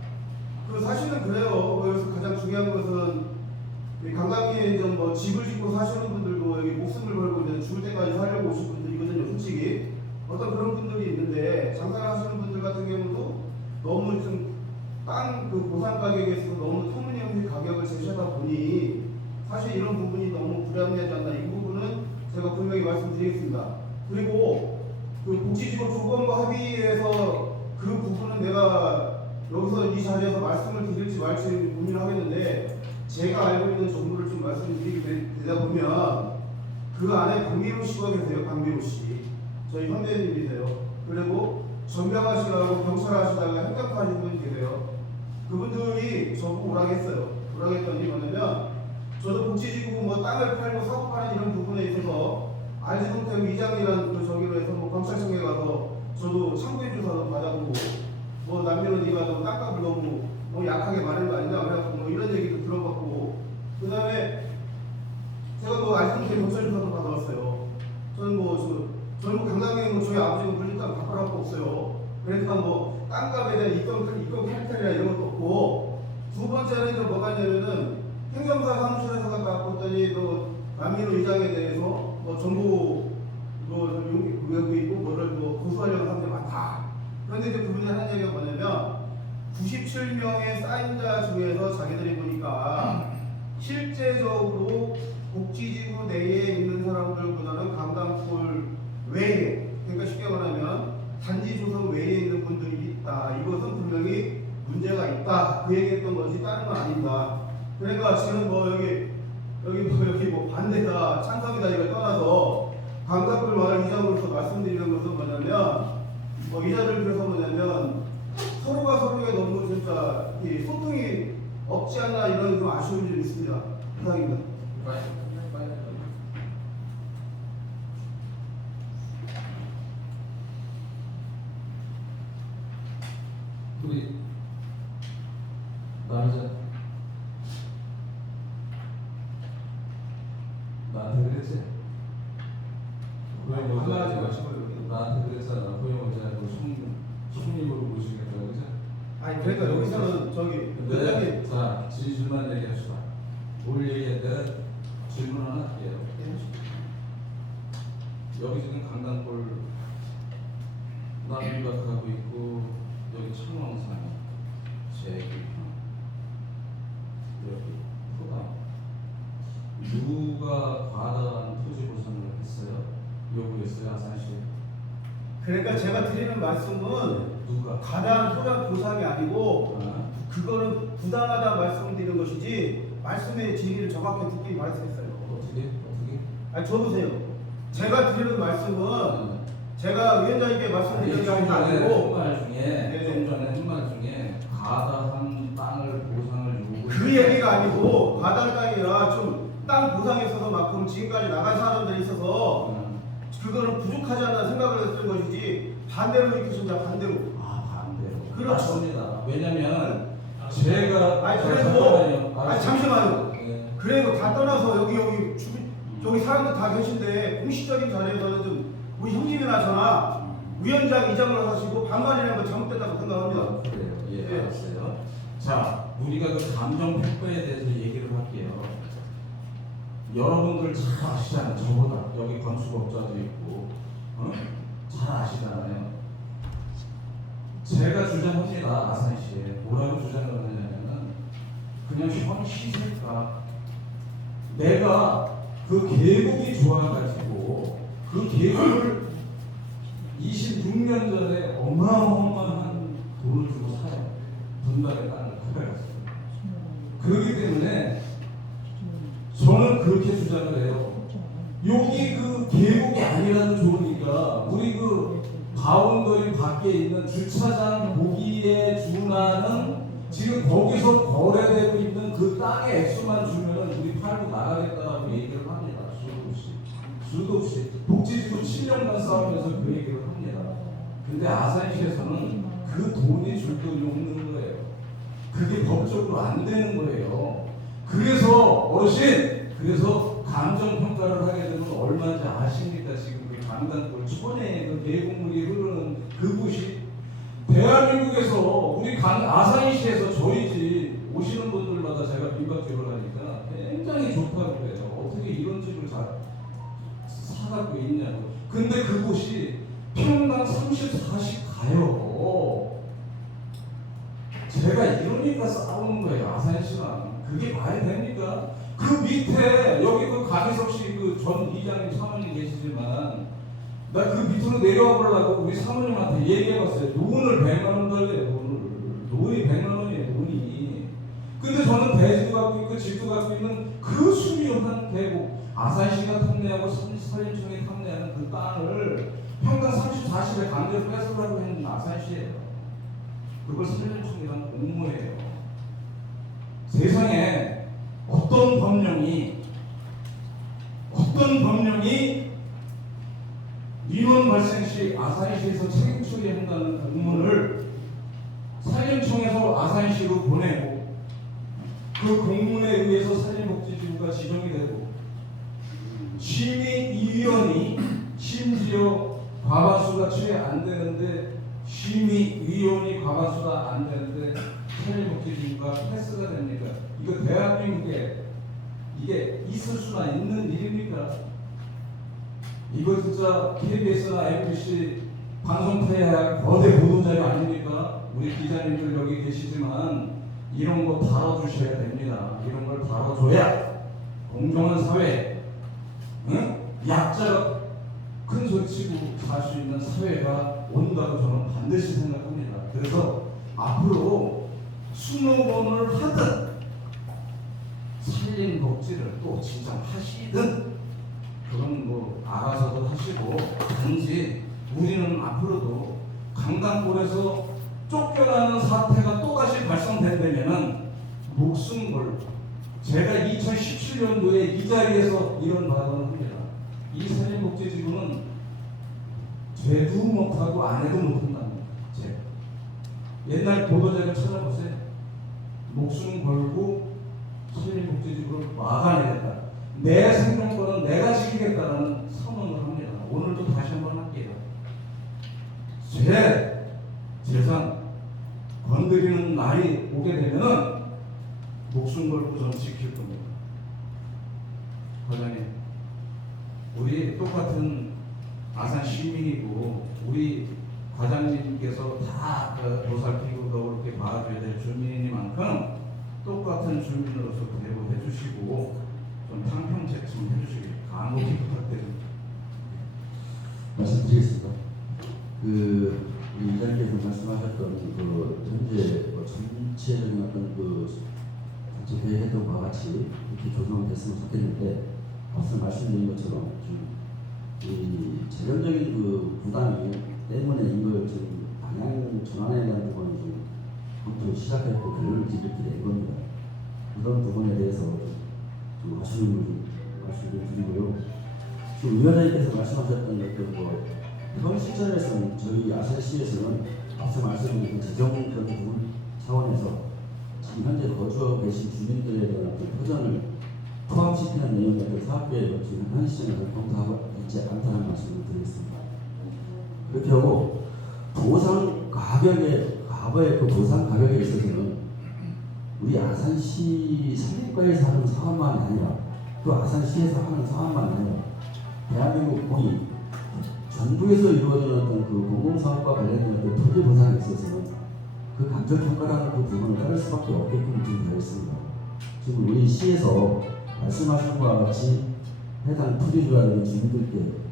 그 사실은 그래요. 여기서 가장 중요한 것은 강당에 좀 뭐 집을 짓고 사시는 분들도 여기 목숨을 걸고 이제 죽을 때까지 살려고 오신 분들이거든요. 솔직히 어떤 그런 분들이 있는데 장사를 하시는 분들 같은 경우도 너무 좀 땅 그 보상 가격에 있어서 너무 터무니없는 가격을 제시하다 보니 사실 이런 부분이 너무 불합리하지 않나, 이 부분은 제가 분명히 말씀드리겠습니다. 그리고 그 복지지원 조건과 합의에서 그 부분은 내가 여기서 이 자리에서 말씀을 드릴지 말지 고민을 하겠는데, 제가 알고 있는 정보를 좀 말씀드리게 되다 보면 그 안에 강민호 씨가 계세요. 강민호 씨, 저희 현대인님이세요. 그리고 전병하 씨라고 경찰 하시다가 행정과 하시는 분이 계세요. 그분들이 저보고 오라고 했어요. 오라고 했더니 뭐냐면 저도 복지지구 뭐 땅을 팔고 사고 파는 이런 부분에 있어서 알지 못하고 이장이라는 그 저기로 해서 뭐 경찰청에 가서 저도 참고인 조사도 받아보고 뭐 남녀는 네가 너 땅값을 너무 뭐 약하게 말한 거 아니냐 그래갖고 뭐 이런 얘기도 들어봤고, 그 다음에 제가 뭐 알지 못하게 경찰 조사도 받아왔어요. 저는 뭐 강당에 뭐 저희 아버지가 물리땅 바꿀 거 없어요. 그러니까 뭐 땅값에 대한 이권 칼탈이나 이런 것도 없고, 두 번째는 좀 뭐가 있냐면은 행정사 사무실에서 갖고 왔더니 또 남민호 이장에 대해서 뭐 정보 뭐 여기 있고 뭐를 뭐 고소하려는 사람들이 많다. 그런데 이제 그분이 하는 얘기가 뭐냐면 97명의 사인자 중에서 자기들이 보니까 실제적으로 복지지구 내에 있는 사람들보다는 강당골 외에, 그러니까 쉽게 말하면 단지 조성 외에 있는 분들이 있다. 이것은 분명히 문제가 있다. 그 얘기했던 거지 다른 건 아니다. 그러니까 지금 뭐 여기 뭐 반대다 찬성이다 이걸 떠나서 강당골 마을 이장으로서 말씀드리는 것은 뭐냐면 뭐 이자를 그래서 뭐냐면 서로가 서로에게 너무 진짜 이 소통이 없지 않나 이런 좀 아쉬움이 좀 있습니다. 이상입니다. 우리 나한테 그랬지? 반말하지 마시고요. 나한테 그랬잖아. 고용호자하고 손님으로 모시겠다고 그죠? 아니 그러니까 여기서는 저기 근데 자 진실만 얘기합시다. 뭘 얘기했는데 질문 하나 할게요. 여기 지금 강당골 남부각하고 있고 여기 청왕산 제기평 여기 포당 누가 과다한 토지 보상을 했어요? 요구했어요 아산시? 그러니까 제가 드리는 말씀은 누가? 과다한 토란 보상이 아니고 그거는 부당하다 말씀드리는 것이지 말씀의 진위를 정확히 듣기 말했어요. 어떻게? 아니 줘보세요. 제가 드리는 말씀은 제가 위원장님께 말씀드리는 게 아니고 좀 전에 한 말 중에 과다한 땅을 보상을 요구 그 얘기가 아니고 과다한 땅이 아니라 좀 땅 보상에 있어서만큼 지금까지 나간 사람들이 있어서 그거는 부족하지 않나 생각을 했던 것이지 반대로 얘기하신다. 반대로. 반대로. 그렇죠. 맞습니다. 왜냐면 제가 아니 그래도 아니 잠시만요. 네. 그래도 다 떠나서 여기 사람들 다 계신데 공식적인 자리에서는 좀 우리 형님이나 저나 위원장 이장을 하시고 반말이라는 건 잘못됐다고 생각합니다. 그래요. 예, 예. 알았어요. 자, 우리가 그 감정 평가에 대해서 얘기를 할게요. 여러분들 잘 아시잖아요. 저보다 여기 건축업자도 있고, 잘 아시잖아요. 제가 주장합니다. 아산시에 뭐라고 주장을 하냐면은 그냥 현 시세가 내가 그 계곡이 좋아가지고 그 계곡을 26년 전에 어마어마한 돈을 주고 사요. 분당의 땅을 가져갔어요. 그렇기 때문에 저는 그렇게 주장을 해요. 여기 그 계곡이 아니라도 좋으니까 우리 그 바운더리 밖에 있는 주차장 보기에 준하는 지금 거기서 거래되고 있는 그 땅의 액수만 주면은 우리 팔고 나가겠다고 얘기를 합니다. 수도 없이 복지지구 7년간 싸우면서 그 얘기를 합니다. 근데 아산시에서는 그 돈이 줄 돈이 없는 거예요. 그게 법적으로 안 되는 거예요. 그래서 어르신, 그래서 감정평가를 하게 되면 얼마인지 아십니까? 지금 그 강단골 촌에 그 계곡물이 흐르는 그곳이 대한민국에서 우리 아산시에서 저희 집 오시는 분들마다 제가 비박집을 하니까 굉장히 좋다고 해요. 어떻게 이런 집을 사갖고 있냐고. 근데 그곳이 평당 30, 40 가요. 제가 이러니까 싸우는 거예요. 아산시랑. 그게 말이 됩니까? 그 밑에 여기 그 가미석 씨 그 전 이장님 사모님 계시지만 나 그 밑으로 내려와 보려고 우리 사모님한테 얘기해봤어요. 돈을 100만 원 달래요. 돈이 100만 원이에요. 돈이. 근데 저는 대지도 갖고 있고 집도 갖고 있는 그 수려한 계곡 아산시가 탐내하고 산림청이 탐내하는 그 땅을 평당 30, 40에 강제로 뺏으려고 했는 아산시예요. 그걸 산림청이란 공모예요. 세상에 어떤 법령이 민원 발생 시 아산시에서 책임 처리한다는 공문을 산림청에서 아산시로 보내고 그 공문에 의해서 산림복지지구가 지정이 되고 심의위원이 심지어 과반수가 채 안 되는데 심의위원이 과반수가 안 되는데 산림복지지구가 패스가 됩니까? 이거 대한민국에 이게 있을 수나 있는 일입니까? 이거 진짜 KBS나 MBC 방송 타야 거대 보도자료 아닙니까? 우리 기자님들 여기 계시지만 이런 거 다뤄주셔야 됩니다. 이런 걸 다뤄줘야 공정한 사회, 약자가 큰 소리 치고 살 수 있는 사회가 온다고 저는 반드시 생각합니다. 그래서 앞으로 20번을 하든 산림 복지를 또 진정하시든 그건 뭐 알아서도 하시고 단지 우리는 앞으로도 강당골에서 쫓겨나는 사태가 또다시 발생된다면은 목숨 걸고 제가 2017년도에 이 자리에서 이런 발언을 합니다. 이 산림복지지구는 죄도 못하고 안 해도 못한다는 죄. 옛날 보도자료 찾아보세요. 목숨 걸고 산림복지지구를 막아내겠다. 내 생명권은 내가 지키겠다는 선언을 합니다. 오늘도 다시 한번 할게요. 제 재산 건드리는 날이 오게 되면은 목숨 걸고 저는 지킬 겁니다. 과장님, 우리 똑같은 아산 시민이고 우리 과장님께서 다 보살피고 그렇게 봐줘야 될 주민이니만큼 똑같은 주민으로서 대우해 주시고 좀 탕평책 좀 해주시길 간곡히 부탁드립니다. 말씀드리겠습니다. 그 이장님께서 말씀하셨던 그 현재 전체적인 어떤 그 정책 계획했던 바와 같이 이렇게 조정됐으면 좋겠는데 앞서 말씀드린 것처럼 이 재정적인 그 부담이 때문에 이걸 지금 방향 전환에 대한 부분을 좀 검토를 시작했고 결론을 이렇게 낸 겁니다. 그런 부분에 대해서 좀 아쉬움을 말씀을 드리고요. 지금 위원장님께서 말씀하셨던 어떤 현 시점에서는 저희 아산시에서는 앞서 말씀드린 재정 그런 부분 차원에서 지금 현재 거주하고 계신 주민들에 대한 어떤 표전을 포함시키는 내용의 어떤 사업계획을 지금 현 시점에서 검토하고 있지 않다는 말씀을 드리겠습니다. 그렇게 하고 보상 과거의 그 보상 가격에 있어서는 우리 아산시 산림과에서 하는 사업만이 아니라 또 아산시에서 하는 사업만이 아니라 대한민국 공이 전국에서 이루어지는 어떤 그 공공사업과 관련된 어떤 토지 보상에 있어서는 그 감정평가라는 그 부분을 따를 수밖에 없게끔 지금 되어 있습니다. 지금 우리 시에서 말씀하신 것과 같이 해당 토지주라든지 주민들께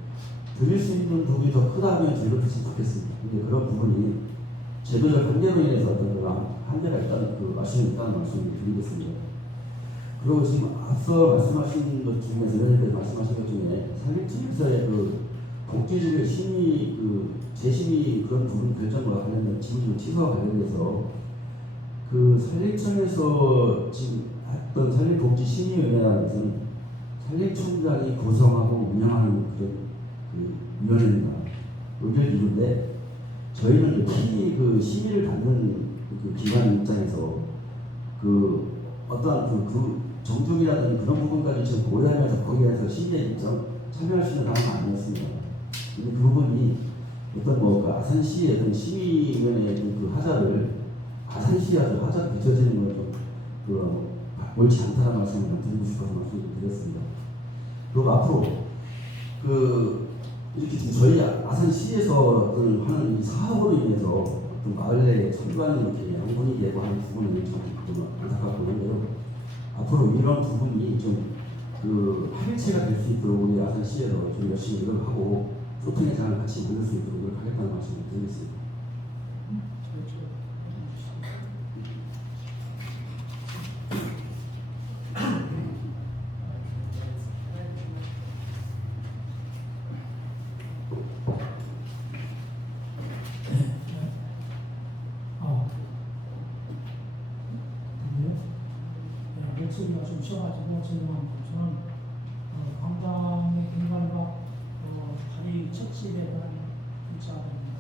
드릴 수 있는 부분이 더 크다 하면 드렸으면 좋겠습니다. 근데 그런 부분이 제도적 한계로 인해서 어떤 그런 한계가 있다는 그 말씀이 있다는 말씀을 드리겠습니다. 그리고 지금 앞서 말씀하신 것 중에서 여러분께서 말씀하신 것 중에 산림청에서의 그 복지지구의 심의 재심의 그런 부분 결정과 관련된 지구지구 취소와 관련해서 그 산림청에서 지금 했던 산림복지심의위원회라는 것은 산림청장이 구성하고 운영하는 그런 그 위원회입니다. 의결 기구인데 저희는 그 심의를 받는 그 기관 입장에서 그 어떠한 그 정중이라든지 그런 부분까지 지금 고려하면서 거기에서 심의에 참여할 수 있는 상황은 아니었습니다. 근데 그 부분이 어떤 그 아산시의 어떤 심의위원회의 그 하자를 아산시에 아주 하자가 비춰지는 걸 좀 옳지 않다는 말씀을 드리고 싶어서 말씀을 드렸습니다. 그리고 앞으로 이렇게 지금 저희 아산시에서 하는 이 사업으로 인해서 어떤 마을 내에 청주하는 이렇게 양분이 되고 하는 부분은 좀 안타깝고 있는데요. 앞으로 이런 부분이 좀 합의체가 될 수 있도록 우리 아산시에서 좀 열심히 노력하고 소통의 장을 같이 만들 수 있도록 노력하겠다는 말씀을 드리겠습니다. 목소리가 좀 쉬어가지고 죄송합니다. 저는 관광의 공간과 다리 척실에 대한 교차입니다.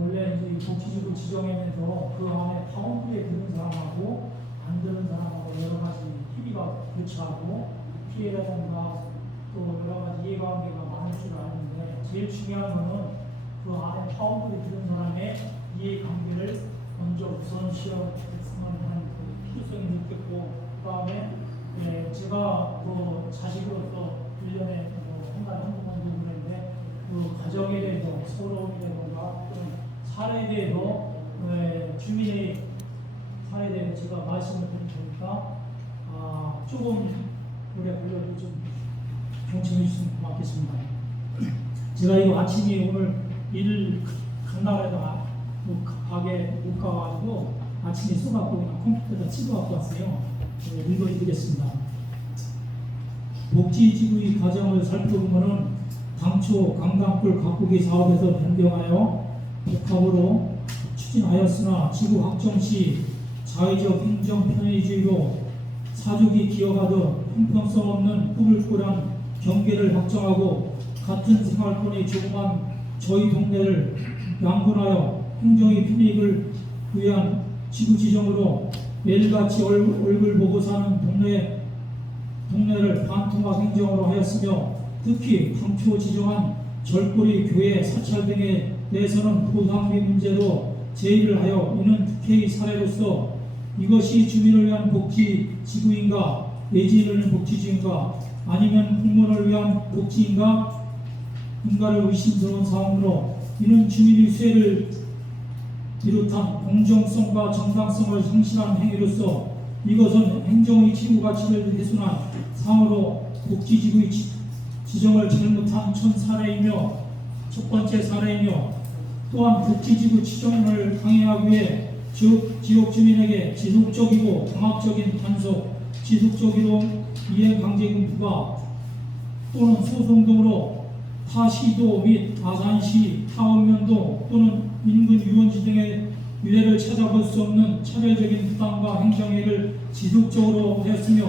원래 이제 복지지구 지정에서 그 안에 타운구에 드는 사람하고 안 드는 사람하고 여러 가지 희비가 교차하고 피해라든가 또 여러 가지 이해관계가 많을 줄 아는데 제일 중요한 거는 그 안에 타운구에 드는 사람의 이해관계를 먼저 우선시했으면 하는 그 필요성이 느꼈고 그 다음에 제가 그 자식으로서 1년에 한 달에 한두 번도 그랬는데 그 가정에 대해서 서러움이라든가 또는 사례에 대해서 주민의 사례에 대해서 제가 말씀을 드리니까 조금 오래 걸려도 좀 경청해 주시면 고맙겠습니다. 제가 이거 아침에 오늘 일 간다고 가게 못 가가지고 아침에 써갖고 그냥 컴퓨터에다 찍어갖고 왔어요. 읽어드리겠습니다. 복지지구의 과정을 살펴보면은 당초 강당굴 가꾸기 사업에서 변경하여 복합으로 추진하였으나 지구 확정 시 자의적 행정 편의주의로 사족이 기어가듯 형평성 없는 꾸불꾸불한 경계를 확정하고 같은 생활권이 조그만 저희 동네를 양분하여 행정의 편익을 위한 지구 지정으로 매일같이 얼굴 보고 사는 동네를 반통합 행정으로 하였으며 특히 당초 지정한 절거리, 교회, 사찰 등에 대해서는 보상비 문제도 제의를 하여 이는 특혜의 사례로서 이것이 주민을 위한 복지지구인가 내지인을 위한 복지지구인가 아니면 공무원을 위한 복지인가 인가를 의심스러운 사항으로 이는 주민의 수혜를 비롯한 공정성과 정당성을 상실한 행위로서 이것은 행정의 지구 가치를 훼손한 상으로 복지지구의 지정을 잘못한 첫 번째 사례이며 또한 복지지구 지정을 강행하기 위해 지역 주민에게 지속적이고 강압적인 단속, 지속적으로 이행 강제금 부과 또는 소송 등으로 타 시도 및 아산시, 타원면도 또는 인근 유원지 등의 유해를 찾아볼 수 없는 차별적인 부담과 행정행위를 지속적으로 하였으며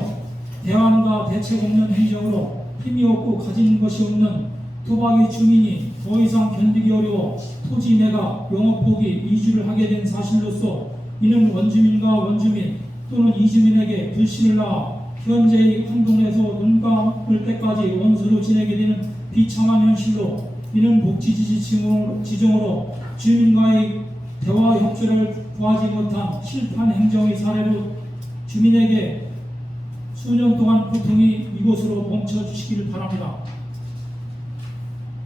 대안과 대책 없는 행정으로 힘이 없고 가진 것이 없는 토박이 주민이 더 이상 견디기 어려워 토지 매각, 영업 포기, 이주를 하게 된 사실로서 이는 원주민과 원주민 또는 이주민에게 불신을 낳아 현재의 행동에서 눈 감을 때까지 원수로 지내게 되는 비참한 현실로 이는 복지지지 지정으로 주민과의 대화 협조를 구하지 못한 실패한 행정의 사례로 주민에게 수년 동안 고통이 이곳으로 멈춰주시기를 바랍니다.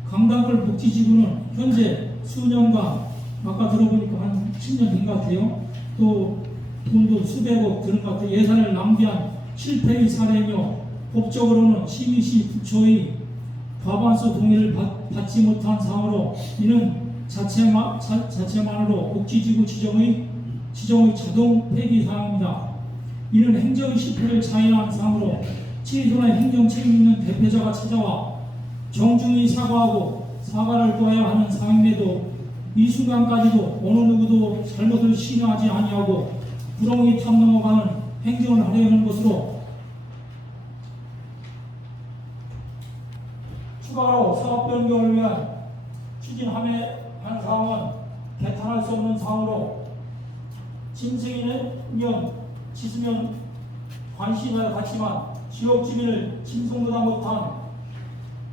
강당골 복지지구는 현재 수년간 아까 들어보니까 한 10년 된 것 같아요. 또 돈도 수백억 드는 것 같아요. 예산을 낭비한 실패의 사례이며 법적으로는 시의시 부처의 과반수 동의를 받지 못한 사항으로 이는 자체만으로 복지지구 지정의 자동 폐기 사항입니다. 이는 행정의 실패를 자인한 사항으로 최소한의 행정 책임 있는 대표자가 찾아와 정중히 사과하고 사과를 구해야 하는 사항임에도 이 순간까지도 어느 누구도 잘못을 시인하지 아니하고 구렁이 탑 넘어가는 행정을 하려는 것으로 추가로 사업 변경을 위한 추진함에 한 사항은 개탄할 수 없는 사항으로 짐승이면 짖으면 관심을 갖지만 지역 주민을 짐승보다 못한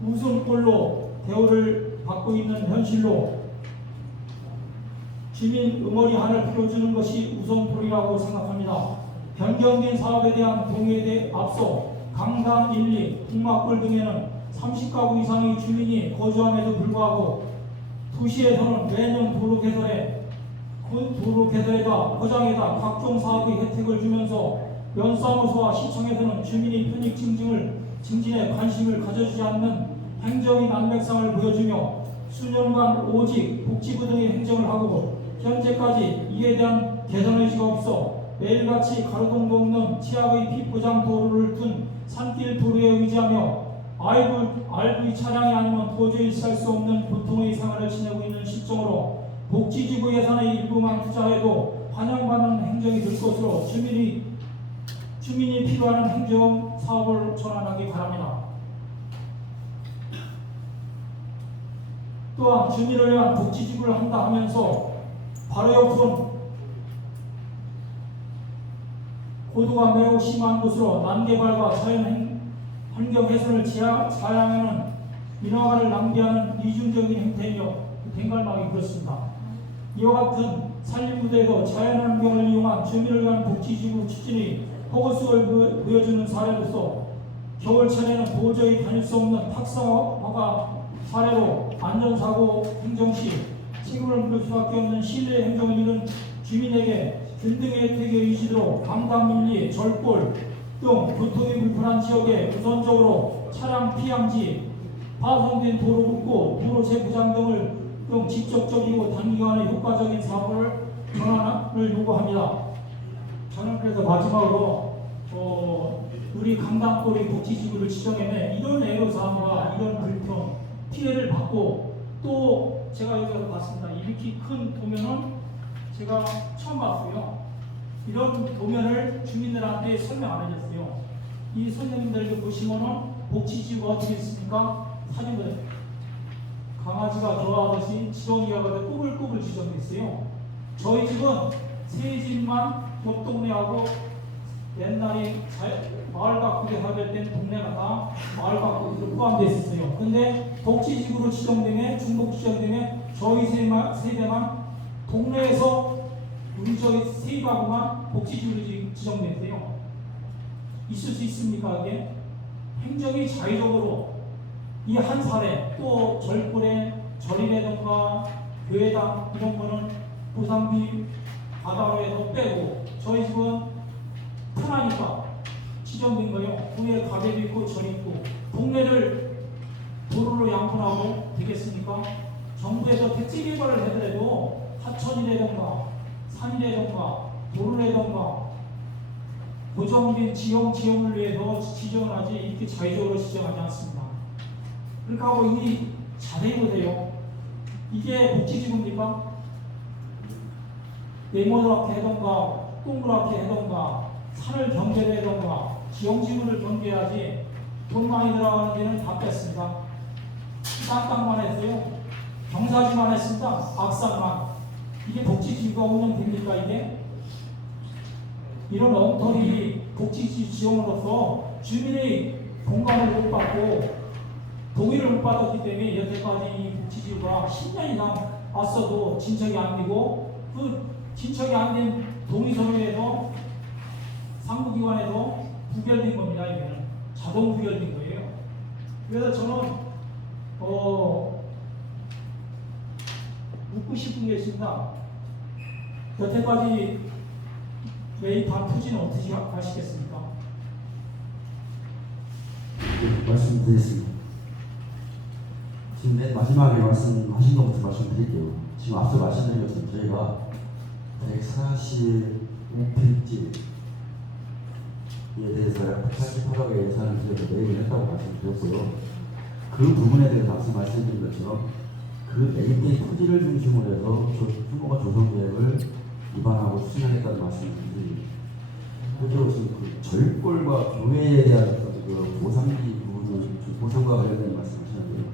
우선꼴로 대우를 받고 있는 현실로 주민 응어리한을 풀어주는 것이 우선도리라고 생각합니다. 변경된 사업에 대한 동의에 앞서 강당 1, 2, 동막골 등에는 30가구 이상의 주민이 거주함에도 불구하고 도시에서는 매년 도로 개설에다 포장에다 각종 사업의 혜택을 주면서 면사무소와 시청에서는 주민의 편익 증진에 관심을 가져주지 않는 행정의 난맥상을 보여주며 수년간 오직 복지부 등의 행정을 하고 현재까지 이에 대한 개선 의지가 없어 매일같이 가로등도 없는 치약의 피포장 도로를 둔 산길 도로에 의지하며 RV 차량이 아니면 도저히 살 수 없는 고통의 생활을 지내고 있는 실정으로 복지지구 예산의 일부만 투자해도 환영받는 행정이 될 것으로 주민이 필요한 행정 사업을 전환하기 바랍니다. 또한 주민을 위한 복지지구를 한다 하면서 바로 옆은 고도가 매우 심한 곳으로 난개발과 자연 환경 훼손을 자양하는 인허가를 낭비하는 이중적인 행태이며 뱅갈막이 그렇습니다. 이와 같은 산림부대도 자연환경을 이용한 주민을 위한 복지지구 추진이 허구수를 보여주는 사례로서 겨울철에는 도저히 다닐 수 없는 탁사화가 사례로 안전사고 행정 시 책임을 물을 수밖에 없는 실내 행정을 이룬 주민에게 균등의 혜택의 의지로 강당 밀리, 절골 등 교통이 불편한 지역에 우선적으로 차량 피항지, 파손된 도로 굽고 도로 재포장 등 직접적이고 단기간에 효과적인 사업을 전환을 요구합니다. 저는 그래서 마지막으로 우리 강당골의 복지지구를 지정해내 이런 애로사항과 이런 불평, 피해를 받고 또 제가 여기서 봤습니다. 이렇게 큰 도면은 제가 처음 봤고요. 이런 도면을 주민들한테 설명 안 해줬어요. 이 선생님들 보시면은 복지지구가 어떻게 있습니까? 사진들 강아지가 좋아하듯이 지렁이가 꾸불꾸불 지정돼 있어요. 저희 집은 세 집만 옆 동네하고 옛날에 마을 바꾸게 하게 된 동네가 다 마을 바꾸기로 포함되어 있었어요. 근데 복지지구로 지정되면 중복 지정되면 저희 세대만 동네에서 우리 저희 세 가구만 복지지구로 지정됐대요. 있을 수 있습니까? 이게 행정이 자의적으로 이 한 사례 또 절골에 절이라든가 교회당 이런 거는 보상비 바다로 해서 빼고 저희 집은 편하니까 지정된 거예요. 동네에 가게도 있고 절이 있고 동네를 도로로 양분하고 되겠습니까? 정부에서 택지 개발을 해더라도 하천이라든가 산이라든가 도로라든가 고정된 지형을 위해서 지정을 하지 이렇게 자의적으로 지정하지 않습니다. 그렇게 하고 이 자세히 보세요. 이게 복지지구입니까? 네모나게 해던가 동그랗게 해던가 산을 경계하던가 지형지구를 경계해야지 돈 많이 들어가는 데는 다 뺐습니다. 땅땅만 했어요. 경사지만 했습니다. 악산만. 이게 복지지구가 운영됩니까 이게? 이런 엉터리 복지지구 지형으로서 주민의 공간을 못 받고 동의를 못 받았기 때문에 여태까지 이 복지지구가 10년 이상 왔어도 진척이 안 되고 그 진척이 안 된 동의서류에도 상부기관에도 부결된 겁니다. 이거는 자동 부결된 거예요. 그래서 저는 묻고 싶은 게 있습니다. 여태까지 매입한 토지는 어떻게 하시겠습니까? 네, 말씀드리겠습니다. 지금 맨 마지막에 말씀하신 것부터 말씀드릴게요. 지금 앞서 말씀드린 것처럼 저희가 145필지에 대해서 약 88억의 예산을 저희가 매입을 했다고 말씀드렸고요. 그 부분에 대해서 앞서 말씀드린 것처럼 그 매입된 토지를 중심으로 해서 규모가 조성계획을 위반하고 추진하겠다는 말씀을 드립니다. 그래서 지금 그 절골과 교회에 대한 그 보상비 부분은 보상과 관련된 말씀하셨는데요.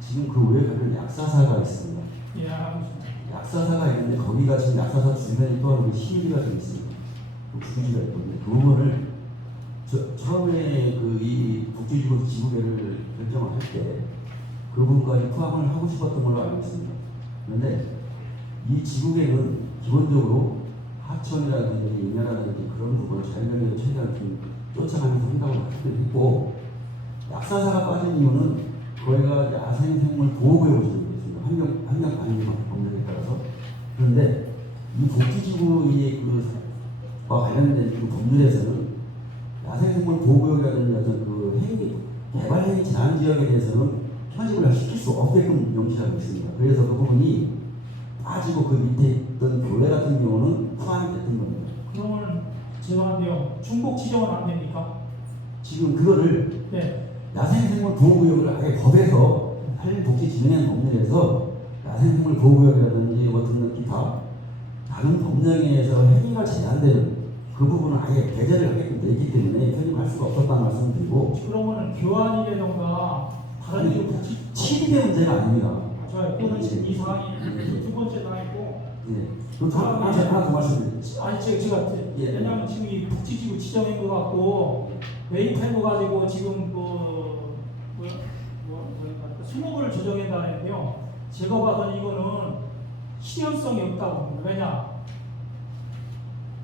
지금 그 외에 가면 약사사가 있습니다. 예, 알겠습니다. 약사사가 있는데 거기가 지금 약사사 주변에 또한 그 시위가 좀 있습니다. 그 부지가 있거든요. 그 부분을 처음에 그 이 국제지구 지구계를 결정을 할 때 그 부분까지 포함을 하고 싶었던 걸로 알고 있습니다. 그런데 이 지구계는 기본적으로 하천이라든지 인야라든지 그런 부분을 자연경제를 최대한 좀 쫓아가면서 한다고 했고 약사사가 빠진 이유는 거기가 야생생물 보호구역으로 지정되어 있습니다. 환경 법률에 따라서. 그런데 이 복지지구의 그와 관련된 그 법률에서는 야생생물 보호구역이라든지 어떤 그 개발 행위 제한 지역에 대해서는 편집을 시킬 수 없게끔 명시하고 있습니다. 그래서 그 부분이 빠지고 그 밑에 있던 교회 같은 경우는 포함이 됐던 겁니다. 그러면 죄송한데요. 중복 지정은 안 됩니까? 지금 그거를 네. 야생생물 보호구역을 아예 법에서 산림복지진흥 법률에서 야생생물 보호구역이라든지 어떤 기타 다른 법령에서 행위가 제한되는 그 부분은 아예 배제를 하게끔 되어 있기 때문에 편입할 수가 없었다는 말씀을 드리고 그러면 교환이라던가 다른 일 복지 취득의 문제가 아닙니다. 좋아요. 그거는 지금 이 사항이 두 번째 사항이고 예. 그럼 하나 더 말씀드릴게요. 아니 제가 예. 왜냐하면 지금 이 복지지구 지정인 것 같고 매입한 거 가지고 지금 수목을 조정한다는데요. 제가 봐서는 이거는 실효성이 없다고 봅니다. 왜냐?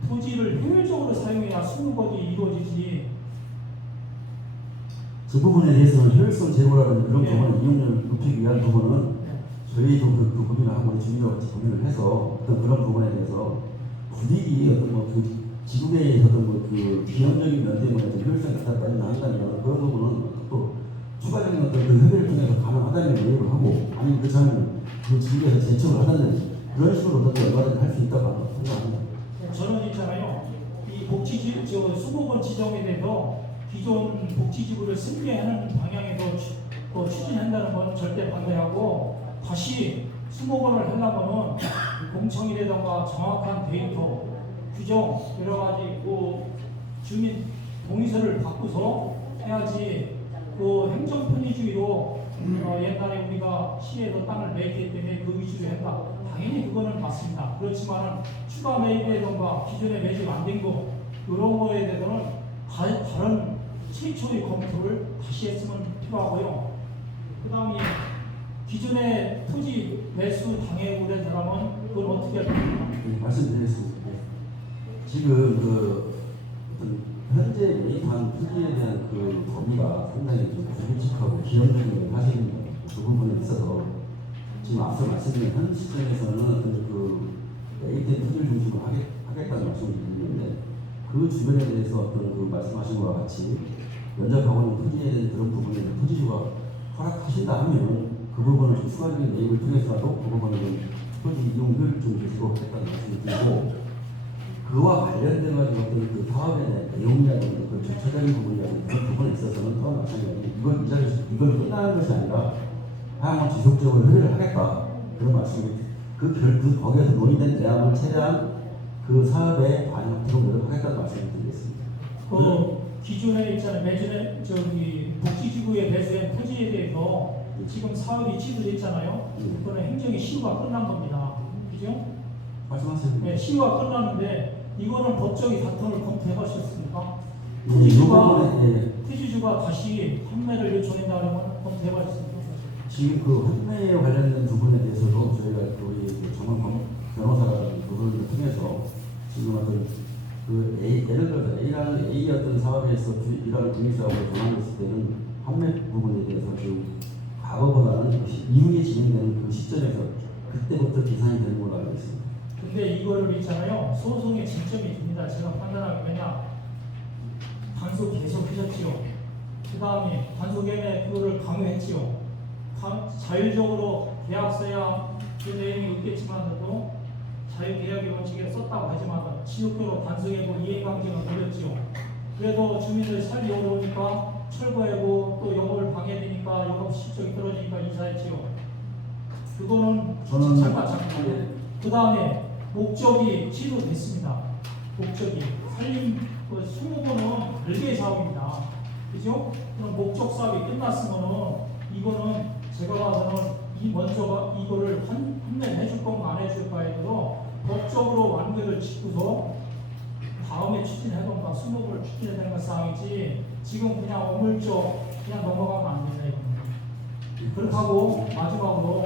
토지를 효율적으로 사용해야 수목업이 이루어지지. 그 부분에 대해서는 효율성 제고라든지 그런 예. 부분을 이용률을 높이기 위한 부분은 저희도 그 고민을 하고 주민과 같이 고민을 해서 어떤 그런 부분에 대해서 부득이 어떤 그 지구계에 어떤 그 기형적인 면 때문에 효율성이 갖다 나온다면 그런 부분은 또 추가적인 어떤 그 협의를 통해서 가능하다는 얘기를 하고 아니면 그 전에는 그 지구계에서 제청을 하다는 그런 식으로 어떤 얼마든지 할 수 있다고 생각합니다. 저는 있잖아요. 이 복지지구 수목원 지정에 대해서 기존 복지지구를 승계하는 방향에서 추진한다는 건 절대 반대하고 다시 수목원을 하려면은 공청이라던가 정확한 데이터, 규정 여러 가지 그 주민 동의서를 바꾸서 해야지 그 행정편의주의로 옛날에 우리가 시에서 땅을 매입했기 때문에 그 위주로 한다. 당연히 그거는 맞습니다. 그렇지만은 추가 매입이라던가 기존에 매입 안 된 거 이런 거에 대해서는 다른 최초의 검토를 다시 했으면 필요하고요. 그 다음에 기존에 토지 매수 당해고 된 사람은 그걸 어떻게 할 겁니까? 네, 말씀드리겠습니다. 지금 그 어떤 현재 매입한 토지에 대한 그 범위가 상당히 좀 불규칙하고 기형적인 사실입니다. 그 부분에 있어서 지금 앞서 말씀드린 현 시점에서는 어떤 그 매입된 토지를 중심으로 하겠다는 말씀을 드리는데 그 주변에 대해서 어떤 그 말씀하신 것과 같이 면접하고 있는 토지에 대한 그런 부분에 토지주가 허락하신다 하면 그 부분을 좀 추가적인 매입을 통해서라도 그 부분을 좀 토지 이용 효율을 좀 주시고 하겠다는 말씀을 드리고 그와 관련된 가지고 어떤 그 사업에 대한 내용이라든지 그 절차적인 부분이라든지 그런 부분에 있어서는 또한 마찬가지로 이걸 끝나는 것이 아니라 하나만 지속적으로 협의를 하겠다 그런 말씀이 거기에서 논의된 대안을 최대한 그 사업에 반영하도록 노력하겠다는 말씀을 드리겠습니다. 그 기존에 있잖아요. 매주에 복지지구에 매수한 토지에 대해서 지금 사업이 취소됐잖아요. 그거는 행정의 시효가 끝난 겁니다. 그죠? 말씀하세요. 네, 시효가 끝났는데 이거는 법적인 사건을 검토해 보셨습니까? 이 부분에 토지주가 다시 판매를 요청한다는 건 한번 대화할 수 있습니다. 지금 그 환매에 관련된 부분에 대해서도 저희가 또 전문 변호사라는 부분을 통해서 지금 어떤 그 예를 들어서 A라는 A 어떤 사업에서 B라는 공익사업을 전환했을 때는 판매 부분에 대해서 그 과거보다는 이후에 진행되는 그 시점에서 그때부터 계산이 되는 걸로 알고 있습니다. 근데 이거를 있잖아요. 소송의 쟁점이 있습니다. 제가 판단하기 왜냐 단속 계속 하셨지요. 그 다음에 단속에 그거를 강요했지요. 자율적으로 계약서야 그 내용이 있겠지만도 자유계약의 원칙에 썼다고 하지만 지속적으로 단속하고 이해강제가 걸렸지요. 그래도 주민들 살기 어려우니까 철거하고 또 영업을 방해되니까 영업 실적이 떨어지니까 이사했지요. 그거는 저는 잠깐. 그 다음에 목적이 취소됐습니다. 목적이 살림 그 20번은 별개의 사업입니다. 그죠? 그럼 목적 사업이 끝났으면은 이거는 제가 봐서는 먼저가 이거를 판매를 해줄 건가 안 해줄 거에도 법적으로 완결을 짓고서 다음에 추진해던가 수목을 추진해야 되는 사항이지 지금 그냥 어물쩍 그냥 넘어가면 안 됩니다. 이거는. 그렇다고 마지막으로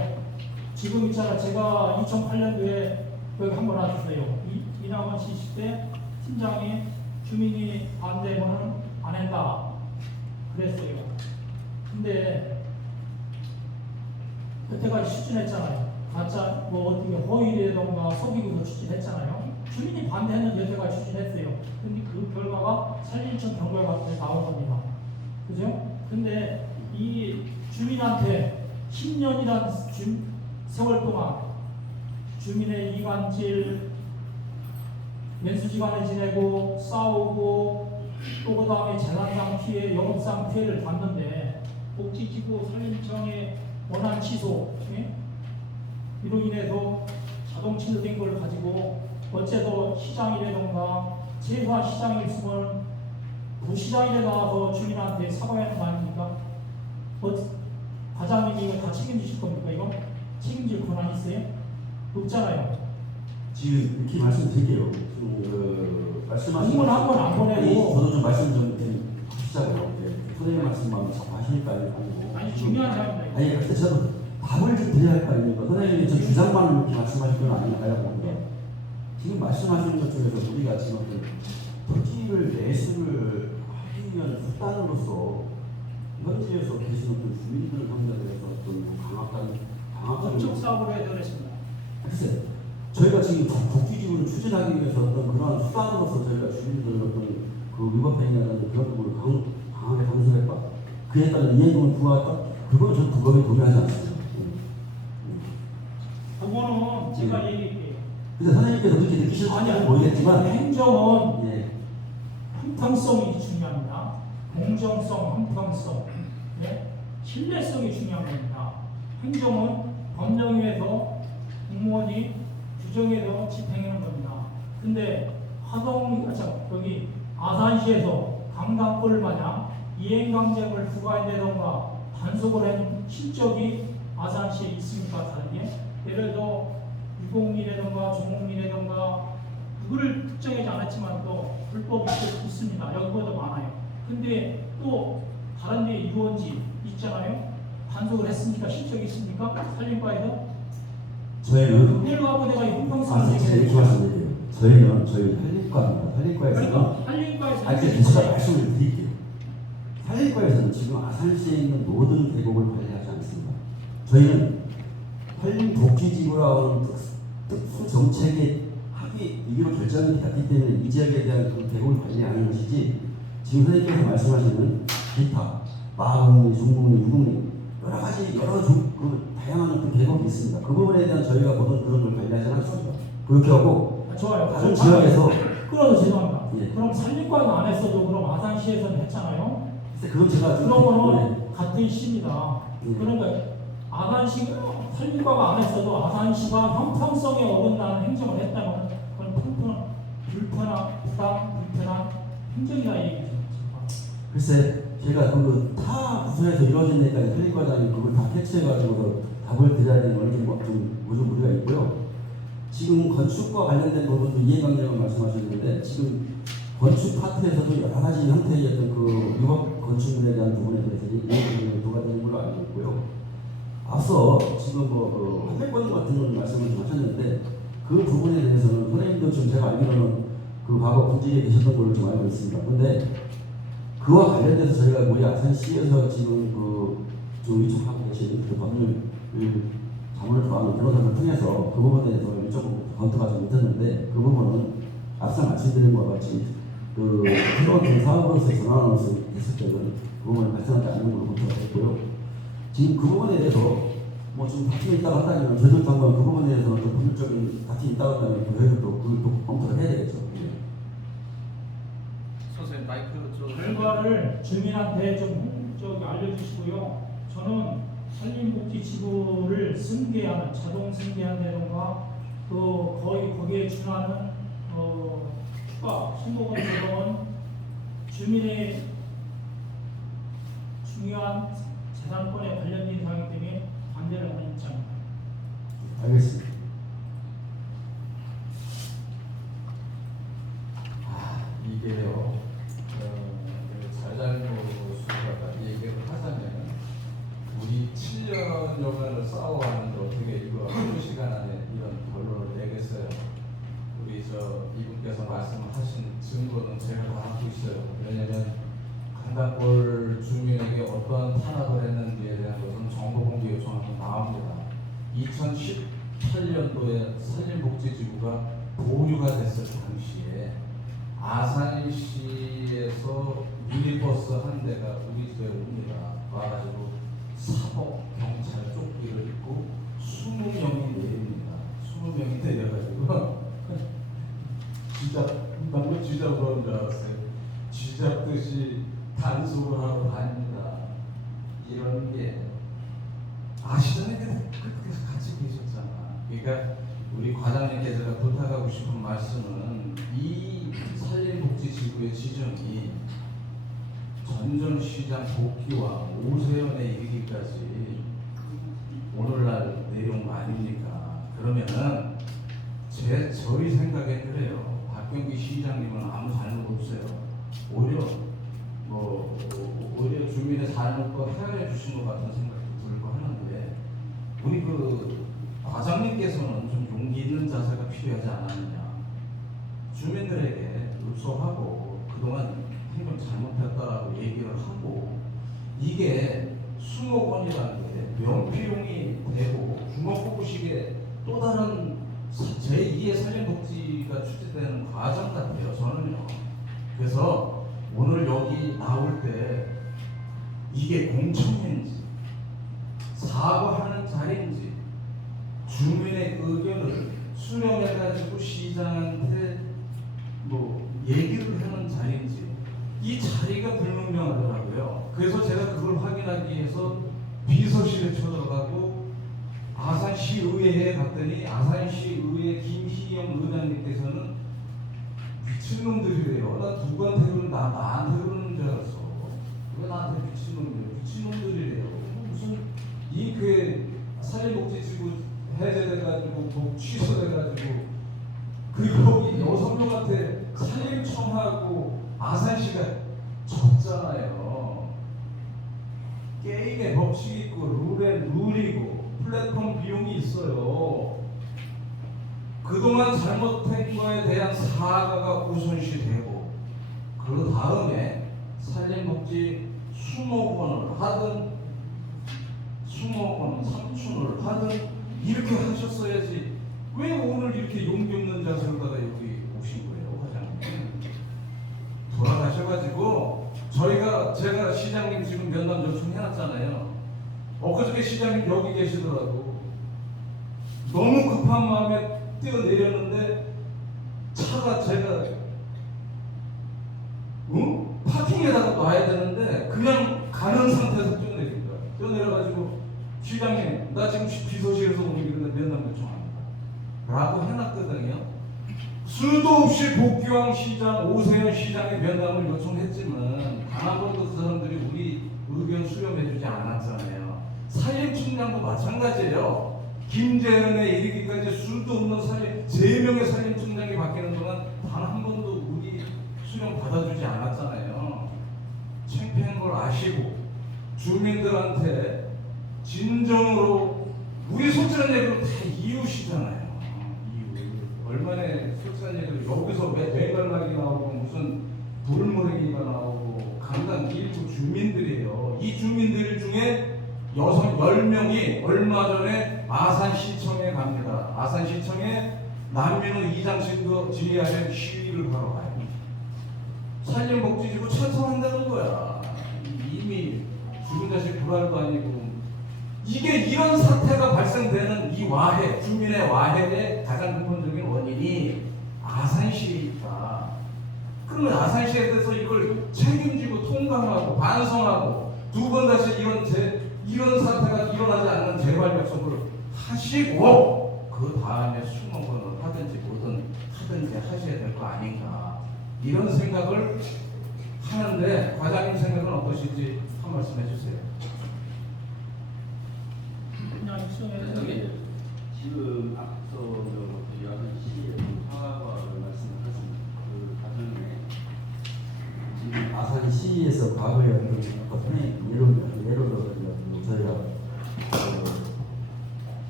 지금 있잖아 제가 2008년도에 여기 한번 와주세요. 이남원 70대 팀장이 주민이 반대하면 안 한다 그랬어요. 근데 여태까지 추진했잖아요. 가짜 뭐 어떻게 허위라던가 속이고도 추진했잖아요. 주민이 반대했는데 여태까지 추진했어요. 근데 그 결과가 산림청 경과가 나온 겁니다. 그죠? 근데 이 주민한테 10년이란 세월 동안 주민의 이간질 연수지간에 지내고 싸우고 또 그 다음에 재산상 피해, 영업상 피해를 받는데 복지지구 산림청의 원한 취소 이로 인해서 자동 취소된 걸 가지고 어째도 시장이라던가 최소한 시장이 있으면 부시장에 나와서 주민한테 사과하는 거 아닙니까? 과장님이 이거 다 책임지실 겁니까? 이거? 책임질 권한 있어요? 없잖아요. 지금 이렇게 말씀드릴게요. 말씀하신 공문 한 번 안 보내고 저도 좀 말씀 좀 하시자고요. 선생님 말씀만 자꾸 하시니까 아니고. 아니 중요한 사람입니다. 아니 근데 저도 답을 좀 드려야 할 거 아닙니까? 선생님이 저 주장만 이렇게 말씀하실 건 아니라고 봅니다. 지금 말씀하시는 것 중에서 우리가 지금 토지를 매수를 하기 위한 수단으로서 현지에서 계시는 어떤 주민들 관련해서 어떤 강압적인 법적 사고로 해결했습니다. 글쎄, 저희가 지금 복지지구를 추진하기 위해서 어떤 그러한 수단으로서 저희가 주민들 어떤 그 위법행위라는 그런 부분을 강하게 단속했다. 그에 따른 이행금을 부과했다. 그건 전 그거에 동의하지 않습니다. 그거는 제가 얘기할게요. 근데 선생님께서 그렇게 느끼실지 모르겠지만 행정은 예. 형평성이 중요합니다. 공정성, 형평성, 신뢰성이 중요한 겁니다. 행정은 법령에서 공무원이 규정에서 집행하는 겁니다. 근데 여기 아산시에서 강당골 마냥 이행강제를 부과한다던가 단속을 한 실적이 아산시에 있습니까? 다르게? 예를 들어 유공리라던가 종목리라던가 그거를 특정하지 않았지만 또 불법이 있습니다. 여기보다 많아요. 근데 또 다른 데 유원지 있잖아요. 단속을 했습니까? 실적이 있습니까? 산림과에서? 저희는 그걸 갖고 내가 형평성을 이렇게 말씀드려요. 저희는 저희 한림과입니다. 한림과에서는 그러니까 한림과에서 아니 제가 말씀을 드릴게요. 한림과에서는 지금 아산시에 있는 모든 계곡을 관리하지 않습니다. 저희는 한림복지지구라는 특수 정책의 합의 이기로 결정이 됐기 때문에 이 지역에 대한 그 계곡을 관리하는 것이지 지금 선생님께서 말씀하시는 기타 마흥리, 중흥리, 유흥리 여러 가지 그 다양한 어떤 계곡이 있습니다. 그 부분에 대한 저희가 모든 그런 걸 관리하지 않습니다. 그렇게 하고 좋아요. 다른 지역에서 끌어도 죄송합니다. 예. 그럼 산림과는 안 했어도 그럼 아산시에서는 했잖아요. 그건 제가 그러면은 같은 시입니다. 예. 그러니까 아산시 산림과가 안 했어도 아산시가 형평성에 어긋나는 행정을 했다면 그건 불편한 행정이라 얘기죠. 글쎄 제가 타 부서에서 이루어진 데까지 한림과장이 그걸 다 캐치해가지고 답을 드려야 되는 건 좀 무리가 있고요. 지금 건축과 관련된 부분도 이해관계라고 말씀하셨는데 지금 건축 파트에서도 여러 가지 형태의 어떤 그 위법 건축물에 대한 부분에 대해서 얘기가 되는 걸로 알고 있고요. 앞서 지금 뭐 한백권 같은 걸 말씀을 좀 하셨는데 그 부분에 대해서는 선생님도 지금 제가 알기로는 그 과거 군직에 계셨던 걸로 좀 알고 있습니다. 근데 그와 관련돼서 저희가 우리 아산시에서 지금 좀 위촉하고 계신 그 법률 자문을 들어가는 변호사를 통해서 그 부분에 대해서 일정 검토가 좀 못했는데 그 부분은 앞서 말씀드린 것과 같이 그 새로운 사업으로서 전환을 했을 때는 그 부분을 발생하지 않는 걸로 검토가 됐고요. 지금 그 부분에 대해서 뭐 좀 다툼이 있다고 한다면 저희도 한번 그 부분에 대해서는 좀 법률적인 다툼이 있다고 한다면 저희도 또 검토를 해야 되겠죠. 선생님 마이크 결과를 주민한테 좀 알려주시고요. 저는 산림복지지구를 승계하는 자동 승계한다던가 또 거의 거기에 준하는 추가 수목원 조성은 주민의 중요한 재산권에 관련된 사항이기 때문에 반대를 하는 입장입니다. 알겠습니다. 이게요, 잘잘못수가 얘기를 하자면 우리 7년여간을 싸워왔는데 어떻게 이거 한두 시간 안에 이런 결론을 내겠어요? 우리 이분께서 말씀하신 증거는 제가 다 갖고 있어요. 왜냐면 강단골 주민에게 어떠한 탄압을 했는지에 대한 것은 정보공개 요청하면 나옵니다. 2018년도에 산림복지지구가 보유가 됐을 당시에 아산시에서 유니버스 한 대가 우리 집에 옵니다. 와가지고 사법 경찰 조끼를 입고 20명이 내립니다. 20명이 내려가지고 방금 쥐잡으러 온 줄 알았어요. 쥐잡듯이 단속을 하러 다닙니다. 이런 게 아시잖아요. 그때 같이 계셨잖아. 그러니까 우리 과장님께 제가 부탁하고 싶은 말씀은 이 산림복지지구의 지정이 전전시장 복귀와 오세훈에 이르기까지 오늘날 내용 아닙니까? 그러면은 저희 생각엔 그래요. 박경기 시장님은 아무 잘못 없어요. 오히려 주민의 삶을 또 헤아려 주신 것 같은 생각도 들고 하는데 우리 과장님께서는 좀 용기 있는 자세가 필요하지 않았느냐. 주민들에게 읍소하고 그동안 행정 잘못했다라고 얘기를 하고 이게 수목원이라는 게 명피용이 되고 주먹구구식의 또 다른 제2의 산림복지가 추진되는 과정 같아요. 저는요. 그래서 오늘 여기 나올 때 이게 공청회인지 사과하는 자리인지 주민의 의견을 수렴해가지고 시장한테 얘기를 하는 자리인지 이 자리가 불분명하더라고요. 그래서 제가 그걸 확인하기 위해서 비서실에 쳐들어가고 아산시의회에 갔더니 아산시의회 김희영 의장님께서는 미친놈들이래요. 나 누구한테 나한테 그러는 줄 알았어. 왜 나한테 미친놈이래요? 미친놈들이래요. 무슨 이 교회 산림복지지구 해제돼가지고 취소돼가지고 그리고 이 여성들한테 산림청하고 아산시가 졌잖아요. 게임의 법칙이 있고 룰이고 플랫폼 비용이 있어요. 그동안 잘못한 거에 대한 사과가 우선시되고 그 다음에 산림복지 수목원을 하든 수목원 삼촌을 하든 이렇게 하셨어야지 왜 오늘 이렇게 용기 없는 자세로다가 여기 오신 거예요, 과장님? 돌아가셔가지고 제가 시장님 지금 면담 요청해놨잖아요. 엊그저께 시장님 여기 계시더라고. 너무 급한 마음에 뛰어내렸는데 차가 제가 파킹에다가 놔야 되는데 그냥 가는 상태에서 뛰어내린 거야. 뛰어내려가지고 시장님 나 지금 비서실에서 오는데 면담 요청합니다 라고 해놨거든요. 수도 없이 복귀왕 시장, 오세훈 시장의 면담을 요청했지만 단 한 번도 그 사람들이 우리 의견 수렴해주지 않았잖아요. 산림청장도 마찬가지예요. 김재현에 이르기까지 수도 없는 3명의 산림청장이 바뀌는 동안 단 한 번도 우리 수렴 받아주지 않았잖아요. 창피한 걸 아시고 주민들한테 진정으로 우리 솔직한 얘기로 다 이웃이잖아요. 이웃. 얼마나 솔직한 얘기로 여기서 왜 대관락이 나오고 무슨 돌무래기가 나오고 강남 일부 주민들이에요. 이 주민들 중에 여성 10명이 얼마 전에 아산시청에 갑니다. 아산시청에 난민호 이장실도 질의하는 시위를 하러 가요. 산림복지지구 찬성한다는 거야. 이미 죽은 자식 불알도 아니고. 이게 이런 사태가 발생되는 이 와해, 주민의 와해의 가장 근본적인 원인이 아산시니까. 그러면 아산시에 대해서 이걸 책임지고 통감하고 반성하고 두 번 다시 이런 사태가 일어나지 않는 재발 약속을 하시고 그 다음에 수능을 하든지 뭐든 하든지 하셔야 될 거 아닌가 이런 생각을 하는데 과장님 생각은 어떠신지 한 말씀 해주세요. 그냥 수용해서 저기 지금 앞서 여러 시에 사과를 말씀하셨습니다. 그 과정에 지금 아산시에서 과거에 어떤 예로 들어 저희가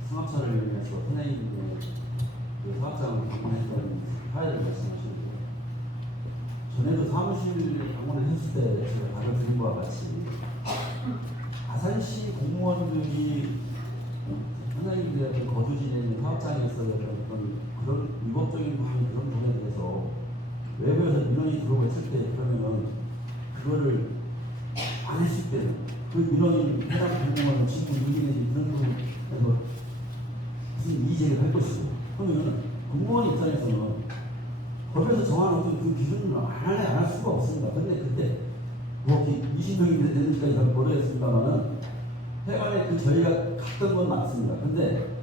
승합차를 이용해서 선생님들 그 사업장을 방문했던 사례를 말씀하시는데 전에도 사무실 방문을 했을 때 제가 다른 드린 바와 같이 아산시 공무원들이 선생님들의 어떤 거주 지내는 사업장에서 어떤 그런 위법적인 그런 부분에 대해서 외부에서 민원이 들어오고 했을 때 그러면은 그거를 안 했을 때는 그 민원인 해당 공무원 지금 의견이 그런 부분에서 무슨 이의제기를 할 것이고 그러면 공무원 입장에서는 법에서 정한 어떤 그 기준을 안 할 수가 없습니다. 근데 그때 뭐 20명이 되는지까지 모르겠습니다만은 해관에 그 저희가 갔던 건 맞습니다. 근데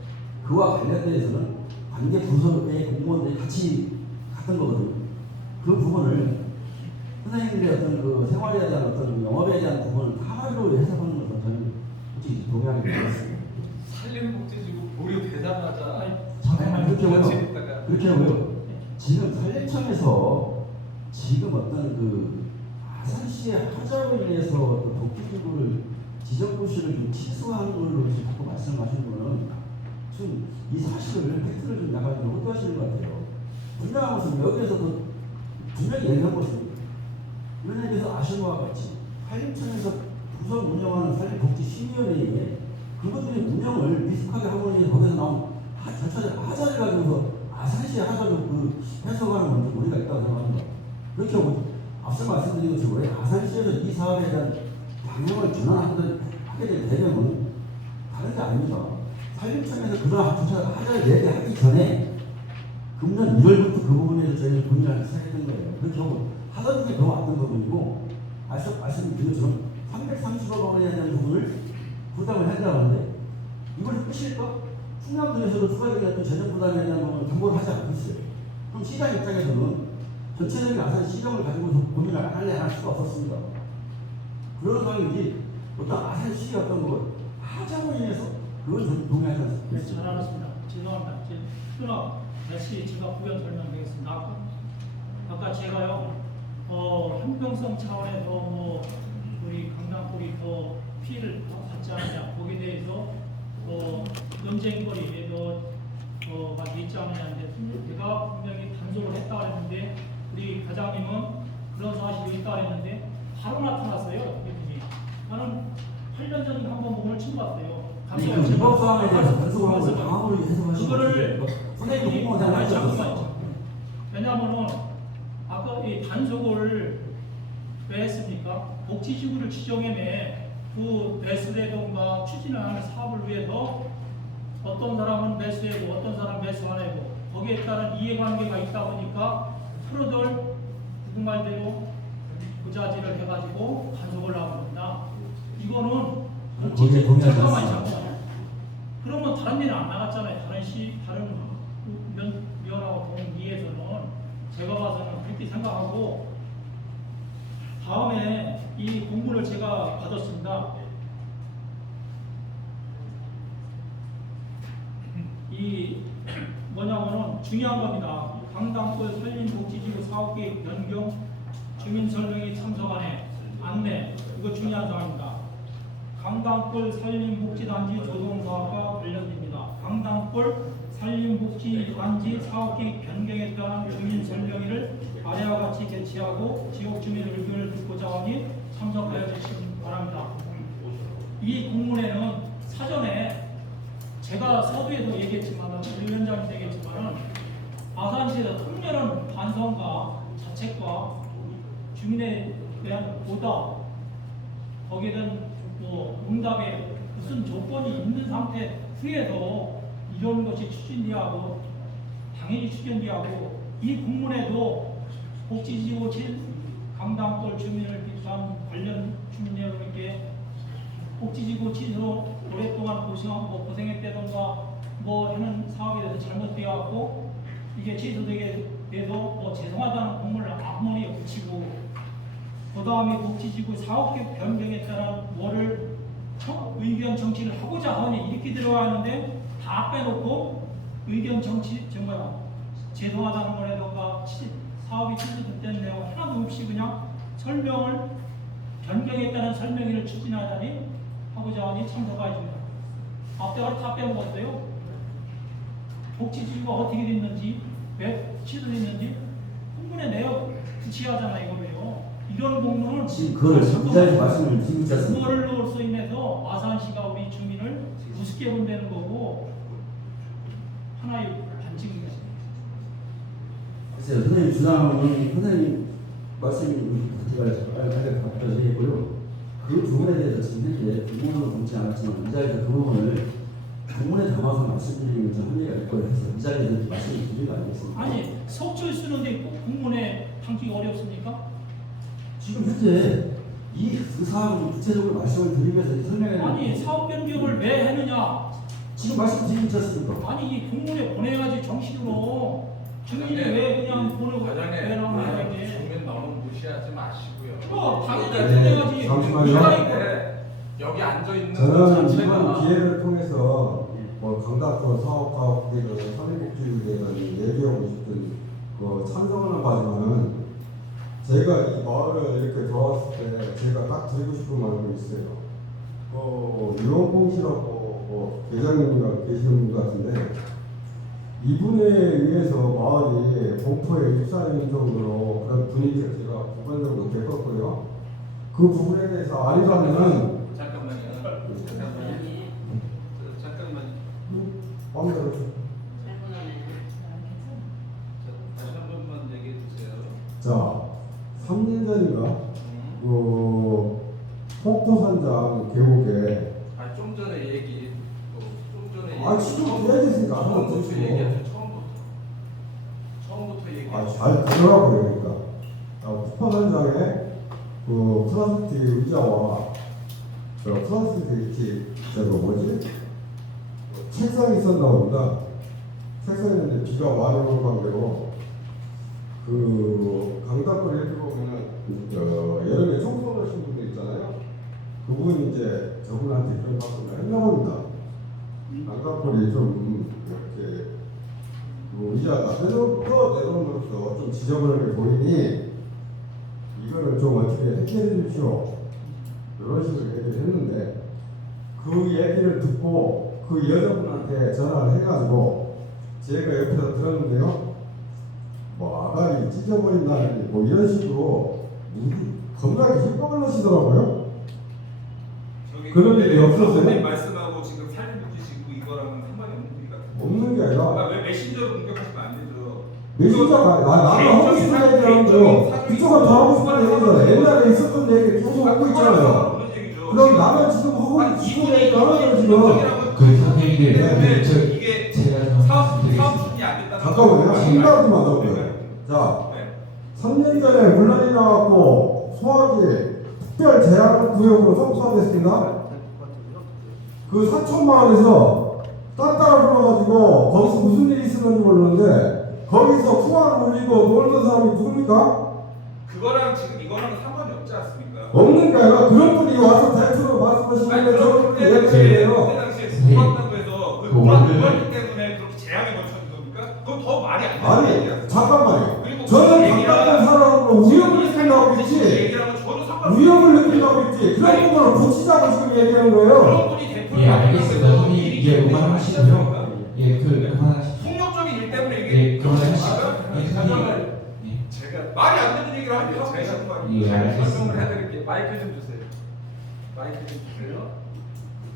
그와 관련돼서는 관계 부서의 공무원들이 같이 갔던 거거든요. 그 부분을 선생님들의 어떤 그 생활에 대한 어떤 영업에 대한 부분을 하나로 해석하는 것은 저는 솔직히 동의하기 어렵습니다. 산림복지지구 보류되자마자 잠깐만 그렇게 보여. 지냈다가 그렇게 하고요. 지금 산림청에서 지금 어떤 그 아산시의 하자로 인해서 어떤 독기지구를 지정고시를 좀 취소하는 걸로 지금 자꾸 말씀하시는 거는 지금 이 사실을 팩트를 좀 약간 좀 호도하시는 것 같아요. 분명한 것은 여기에서도 분명히 얘기한 것입니다. 위원님께서 아시는 것과 같이 산림청에서 부서 운영하는 산림복지심의위원회에 그것들이 운영을 미숙하게 하고 있는 거기서 나온 절차적 하자를 가지고서 아산시의 하자로 그 해석하는 건지 우리가 있다고 생각합니다. 그렇게 앞서 말씀드린 것처럼 왜 아산시에서 이 사업에 대한 방향을 전환하게 될 배경은 다른 게 아닙니다. 산림청에서 그러한 하자를 얘기하기 전에 금년 1월부터 그 부분에 대해서 저희는 고민을 시작했던 거예요. 그렇게 하고 하던 게 더 왔던 부분이고 말씀드린 것처럼 330억 원에 대한 부분을 부담을 한다고 하는데 이걸 끝일까? 충남도에서도 추가적인 어떤 재정 부담에 대한 부분을 담보를 하지 않고 있어요. 그럼 시장 입장에서는 전체적인 아산 시정을 가지고 고민을 안 할 수가 없었습니다. 그런 상황이지 어떤 아산시의 어떤 그 하자로 인해서 그건 저는 동의하지 않습니다. 네, 잘 알았습니다. 죄송합니다. 끊어 다시 제가 부연 설명드리겠습니다. 아까 제가요 형평성 차원에서 뭐 우리 강남골이 더 피해를 더 받지 않느냐 거기에 대해서 논쟁거리에 막 있지 않느냐인데 제가 분명히 단속을 했다 그랬는데 우리 과장님은 그런 사실이 있다 그랬는데 바로 나타났어요. 이분이 나는 8년 전에 한번 몸을 친 것 같아요. 아니 그 위법 사항에 대해서 단속을 하고 강압으로 해석하시는 그거를 선생님이 공무원 아니, 생활하지 잠깐만요. 왜냐하면은 아까 이 단속을 왜 했습니까? 복지지구를 지정해내 그 매수대동과 추진을 하는 사업을 위해서 어떤 사람은 매수하고 어떤 사람은 매수 안 하고 거기에 따른 이해관계가 있다 보니까 서로들 누구 말대로 부자질을 해가지고 단속을 하고 있다. 이거는 거기에 동의하지 잠깐만요. 않습니다. 그러면 다른 데는 안 나갔잖아요. 다른 면하고 동의에서는 제가 봐서는 그렇게 생각하고 다음에 이 공문을 제가 받았습니다. 이 뭐냐면은 중요한 겁니다. 강남골 산림복지지구 사업계획 변경 주민 설명이 참석안에 안내 이거 중요한 사항입니다. 강당골 산림복지단지 조성사업과 관련됩니다. 강당골 산림복지단지 사업계획 변경에 따른 주민 설명회를 아래와 같이 개최하고 지역 주민 의견을 듣고자 하니 참석하여 주시기 바랍니다. 이 공문에는 사전에 제가 서두에도 얘기했지만 위원장님도 얘기했지만 아산시에서 특별한 반성과 자책과 주민에 대한 보다 거기에 대한 응답에 무슨 조건이 있는 상태 후에서 이런 것이 추진되하고 당연히 추진되하고 이 공문에도 복지지구 강당골 주민을 비롯한 관련 주민 여러분께 복지지구 취소 오랫동안 고생했다던가 하는 사업에 대해서 잘못되었고 이게 취소되게 돼서 죄송하다는 공문을 앞머리에 붙이고 그 다음에 복지지구 사업계획 변경에 따른 뭐를 의견 정치를 하고자 하니 이렇게 들어가 있는데 다 빼놓고 의견 정치 죄송하다는 거라던가 사업이 취소됐다는 내용 하나도 없이 그냥 설명을 변경에 따른 설명회를 추진하자니 하고자 하니 참석하였습니다. 앞대가리 다 빼먹었어요. 복지지구가 어떻게 됐는지 왜 취소됐는지 공문에 내어 붙여야 이거예요. 이런 공문을 지금 그걸 이자에서 말씀을 드리고 있지 않습니까? 그걸로서 인해서 아산시가 우리 주민을 우습게 본다는 거고 하나의 반칙입니다. 글쎄요, 선생님 주장은 선생님 말씀이 제가 답변드리고요. 그 부분에 대해서 지금 현재 공문으로 보지 않았지만 이 자리에서 그 부분을 공문에 담아서 말씀드리면 좀 한계가 있을 거예요. 그래서 이 자리에서 말씀을 드리는 거 아니겠습니까? 아니 속초에 쓰는데 꼭 공문에 담기가 어렵습니까? 지금 현재 그 사항을 구체적으로 말씀을 드리면서 설명해. 아니 사업 변경을 왜 했느냐? 지금 말씀드리고 있지 않습니까? 아니 이 공문에 보내야지 정식으로 주민이 왜 그냥 보내고 왜 나오는 게? 주민 너무 무시하지 마시고요. 당연히 네, 보내야지. 잠시만요. 여기 앉아 있는 저는 이번 자체가 기회를 통해서 강당골 사업과 산림복지에 대한 얘기하고 싶은 찬성하는 바지만은 제가 이 마을을 이렇게 들어왔을 때 제가 딱 드리고 싶은 말씀이 있어요. 유영봉 씨라고 계장님이 계시는 분 같은데 이분에 의해서 마을이 공포에 휩싸이는 정도로 그런 분위기가 제가 부분 정도 겪었고요. 그 부분에 대해서 아니라면은 잠깐만요. 마음대로 다시 한 번만 얘기해 주세요. 자 3년 전인가 폭포산장 계곡에 좀 전에 얘기 지금 얘기했으니까 한번 처음부터 듣고 얘기하죠. 처음부터 얘기하죠. 잘 들으라고요. 그러니까 폭포산장에 플라스틱 의자와 플라스틱 책상이 있었나 봅니다. 책상이 있는데 비가 많이 오는 관계로 강당골 이렇게 보면은 여름에 청소하신 분들 있잖아요. 그분이 이제 저분한테 그런 말씀을 했나 봅니다. 강당골이 좀 이렇게 의자가 내놓음으로써 좀 지저분하게 보이니 이거를 좀 어떻게 해결해 주십시오. 이런 식으로 얘기를 했는데 그 얘기를 듣고 그 여자분한테 전화를 해가지고 제가 옆에서 들었는데요. 아가리 찢어버린다니 이런 식으로 겁나게 힘박을 넣으시더라고요. 그런 일이 없었어요? 선생님 말씀하고 지금 산림복지지구 이거랑은 상관이 없는 게 아니라 왜 메신저로 공격하시면 안 되죠. 메신저가 나도 하고 싶은 얘기하는 거 그쪽은 더 하고 싶은 얘기잖아. 옛날에 있었던 얘기 계속 하고 있잖아요. 그럼 나는 지금 하고 싶은 얘기 하나요 지금. 선생님들 이게 제가 사업순이 안 됐다는 잠깐만요. 생각하지 마자고요. 자 3년 전에 문란이 나왔고 소화기 특별 제한 구역으로 선포됐습니다. 그 사천마을에서 따따라 불러가지고 거기서 무슨 일이 있었는지 모르는데 거기서 풍화를 울리고 놀던 사람이 누굽니까? 그거랑 지금 이거랑 상관이 없지 않습니까? 없는 게 아니라 그런 분이 와서 대표로 말씀하시는 저는 그때 얘기해요. 당시에 죽었다고 해서 그 누웠기 때문에 그렇게 재앙에 걸쳤는 겁니까? 그건 더 말이 안 되는 아니 얘기야. 잠깐만요. 그리고 저는 그 얘기가 강당골 사람으로 우영을 생각하고 지금 얘기하는 거예요. 그런 분이 대표를 예, 알겠습니다. 맡으면서 형님, 일이 이제 그만하시고요. 예, 그만하시죠. 폭력적인 일 때문에 이게 예, 그만하시죠. 예, 잠깐만. 예. 제가 말이 안 되는 얘기를 하면 제가 예, 알겠습니다. 설명을 해드릴게요. 마이크 좀 주세요. 마이크 좀 주세요.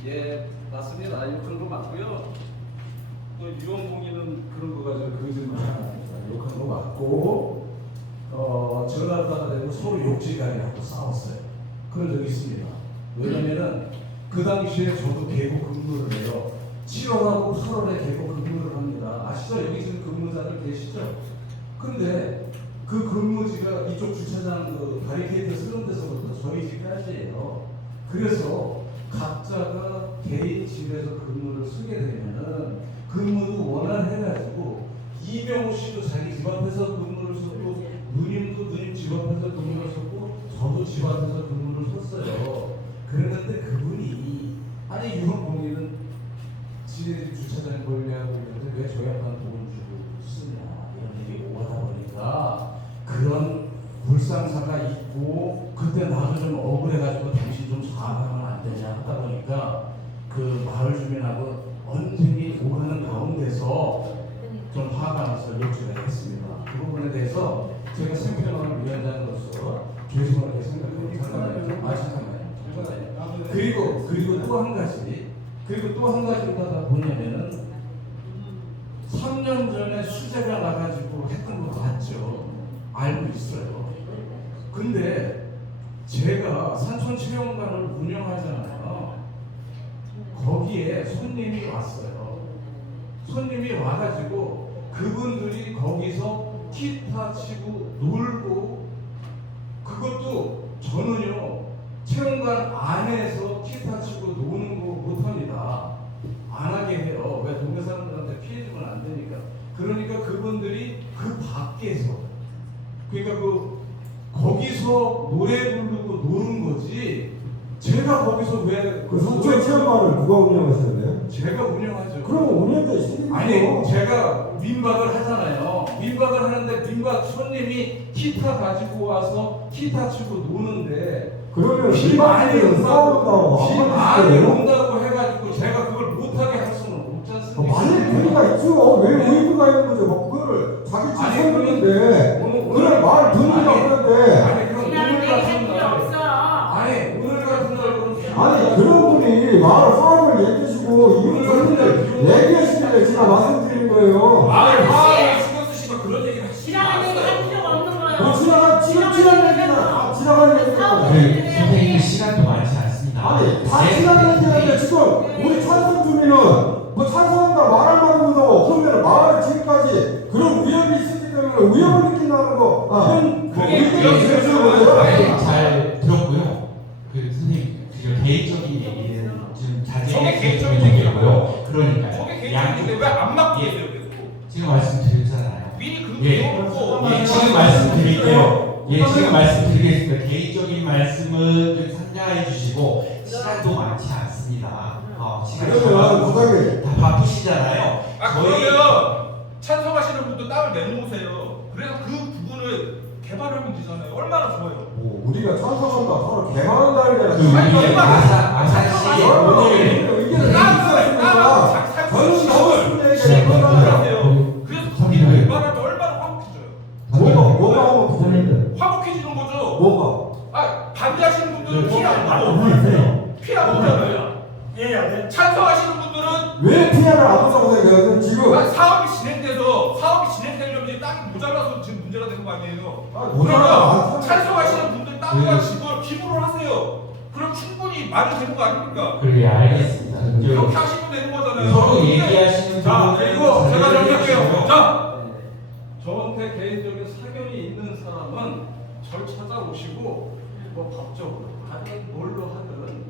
예, 맞습니다. 욕한 거 맞고요. 또 유언공의는 그런 거 가지고 거짓말 욕한 거 맞고 전화하다가 되고 서로 욕지간이하고 싸웠어요. 그런 적이 있습니다. 왜냐면은 그 당시에 저도 계곡 근무를 해요. 7월하고 8월에 계곡 근무를 합니다. 아시죠? 여기 지금 근무자들 계시죠? 근데 그 근무지가 이쪽 주차장 그 바리케이트 쓰는 데서부터 저희 집까지예요. 그래서 각자가 개인 집에서 근무를 쓰게 되면은 근무도 원활해가지고 이병호 씨도 자기 집 앞에서 근무를 썼고 누님도 누님 집 앞에서 근무를 썼고 저도 집 앞에서 근무를 썼어요. 그랬는데 그분이 아니 유흥공인은 지네 집 주차장에 걸려하고 있는데 왜 저희 아빠는 돈 주고 쓰냐 이런 얘기 오가다 보니까 그런 불상사가 있고 그때 나도 좀 억울해가지고 당신 좀 사과하면 안 되냐 하다 보니까 그 마을 주민하고 언쟁이 오가는 가운데서 좀 화가 나서 욕설을 했습니다. 그 부분에 대해서 제가 생편하는 위원장으로서 죄송하게 생각합니다. 잠깐만요. 그리고 또 한 가지 하다 뭐냐면은 3년 전에 수재가 나가지고 했던 거 맞죠? 알고 있어요. 근데 제가 산촌체험관을 운영하잖아요. 거기에 손님이 왔어요. 손님이 와가지고 그분들이 거기서 기타 치고 놀고 그것도 저는요 체험관 안에서 기타 치고 노는 거 못합니다. 안 하게 해요. 왜 동네 사람들한테 피해 주면 안 되니까. 그러니까 그분들이 그 밖에서 그러니까 거기서 노래 부르고 노는 거지. 제가 거기서 왜 그 산촌 체험관을 누가 운영하셨나요? 제가 운영하죠. 그럼 운영자 시키죠. 아니 제가 민박을 하잖아요. 민박을 하는데 민박 손님이 기타 가지고 와서 기타 치고 노는데 그러면 비 많이 싸운다고 비 많이 온다고 해가지고 제가 그걸 못하게 할 수는 없지 않습니까? 많이 분위기가 있죠. 왜 의무가 있는 거죠? 뭐 그거를 자기 집 아니, 손님인데 그걸 말 분위기가 없는데 아니 그럼 오늘 같은 날 오늘 같은 날 그럼 아니 그런 분이 마을 사람을 얘기해주고 이분 손님들 얘기하시길래 제가 말씀드린 거예요. 마을 화를 신경 쓰시면 그런 얘기를 하시지 지나가는 얘기 마세요. 할 필요가 없는 거예요. 뭐 지나가는 얘기나 지나가는 얘기나 그 선생님 시간도 많지 않습니다. 아니 다 지나가는 얘기인데 지금 우리 찬성 주민은 뭐 찬성한다 말할 말을 못하고 그러면 마을 지금까지 그런 위협이 있었기 때문에 위협을 느낀다는 거 그게 의견이 위협이 제시한 거예요? 네, 잘 들었고요. 그 선생님 그 개인적인 얘기는 좀 저게 자제해 개인적인 주시면 얘기라고요. 되고요. 그러니까요. 저게 개인적인데 왜 안 맞고 계세요 계속? 지금 말씀드렸잖아요. 미리 그 예. 그렇고 예, 지금 말씀드릴게요. 예, 지금 말씀드리겠습니다. 개인적인 말씀은 좀 상가해 주시고 시간도 많지 않습니다. 시간이 그러면 부장님 다 바쁘시잖아요. 그러면 찬성하시는 분도 땅을 내놓으세요. 그래서 그 부분을 개발하면 되잖아요. 얼마나 좋아요. 뭐 우리가 찬성한다 서로 개발한다는 게 그 아니라 우리 아산시 오늘 의견을 땅하고 저는 너무 시골을 순대하게 그래서 거기를 개발하면 얼마나 화목해져요. 뭐가 부장님들 화목해지는 거죠. 뭐가 반대하시는 분들은 피해 안 보잖아요. 예, 찬성하시는 분들은 왜 피해를 안 본다고 생각해요? 지금 사업이 진행되려면 이제 땅이 모자라서 지금 문제가 되는 거 아니에요. 모자라 그러면 찬성하시는 분들 땅과 집을 기부를 하세요. 그럼 충분히 말이 되는 거 아닙니까? 그래 알겠습니다. 이렇게 하시면 되는 거잖아요. 서로 얘기하시는 자, 그리고 제가 정리할게요. 자, 저한테 개인적인 사견이 있는 사람은 절 찾아오시고 뭐 법적으로 하든 뭘로 하든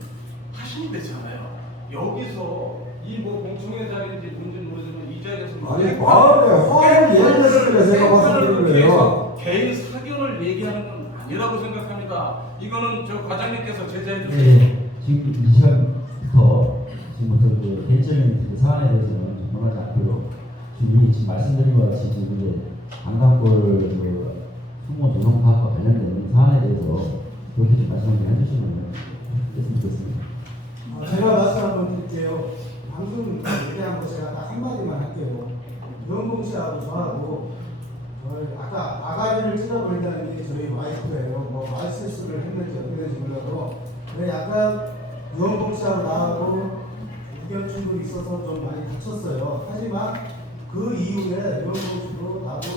하시면 되잖아요. 여기서 이 뭐 공청회 자리인지 뭔지는 모르지만 이 자리에서 아니 마을에 화를 얘기했으니까 제가 말씀드린 거예요. 개인 사견을 얘기하는 건 아니라고 생각합니다. 이거는 저 과장님께서 제재해 주세요. 네, 지금 이 시간부터 지금부터 그 개인적인 그 사안에 대해서는 전문하지 않고요. 주민이 지금 말씀드린 것 같이 지금 이제 강남골 그 성모 조성 파악과 관련된 사안에 대해서 그렇게 좀 말씀을 좀 해주시면 좋겠습니다. 대해서 제가 딱 한마디만 할게요. 유영봉 씨하고 저하고 아까 아가리를 찔러버린다는 게 저희 와이프예요. 뭐 말실수를 했는지 어떻게 된지 몰라도 근데 약간 유영봉 씨하고 나하고 의견 충돌이 있어서 좀 많이 다쳤어요. 하지만 그 이후에 유영봉 씨도 나도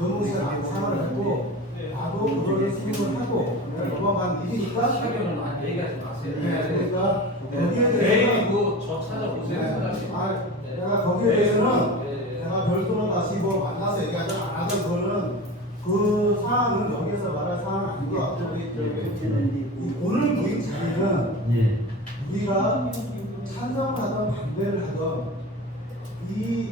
유영봉 씨가 나한테 사과를 했고 나도 그거를 수긍을 하고 넘어간 일이니까 사견은 안 얘기하지 마세요. 그러니까 거기에 대해서 내일이고 저 찾아보세요, 사장님. 내가 거기에 대해서는 제가 별도로 다시 뭐 만나서 얘기하지 안 하던 거는 그 사안은 여기서 말할 사안은 아닌 것 같고 오늘 모임 자리는 예. 우리가 찬성을 하던 반대를 하던 이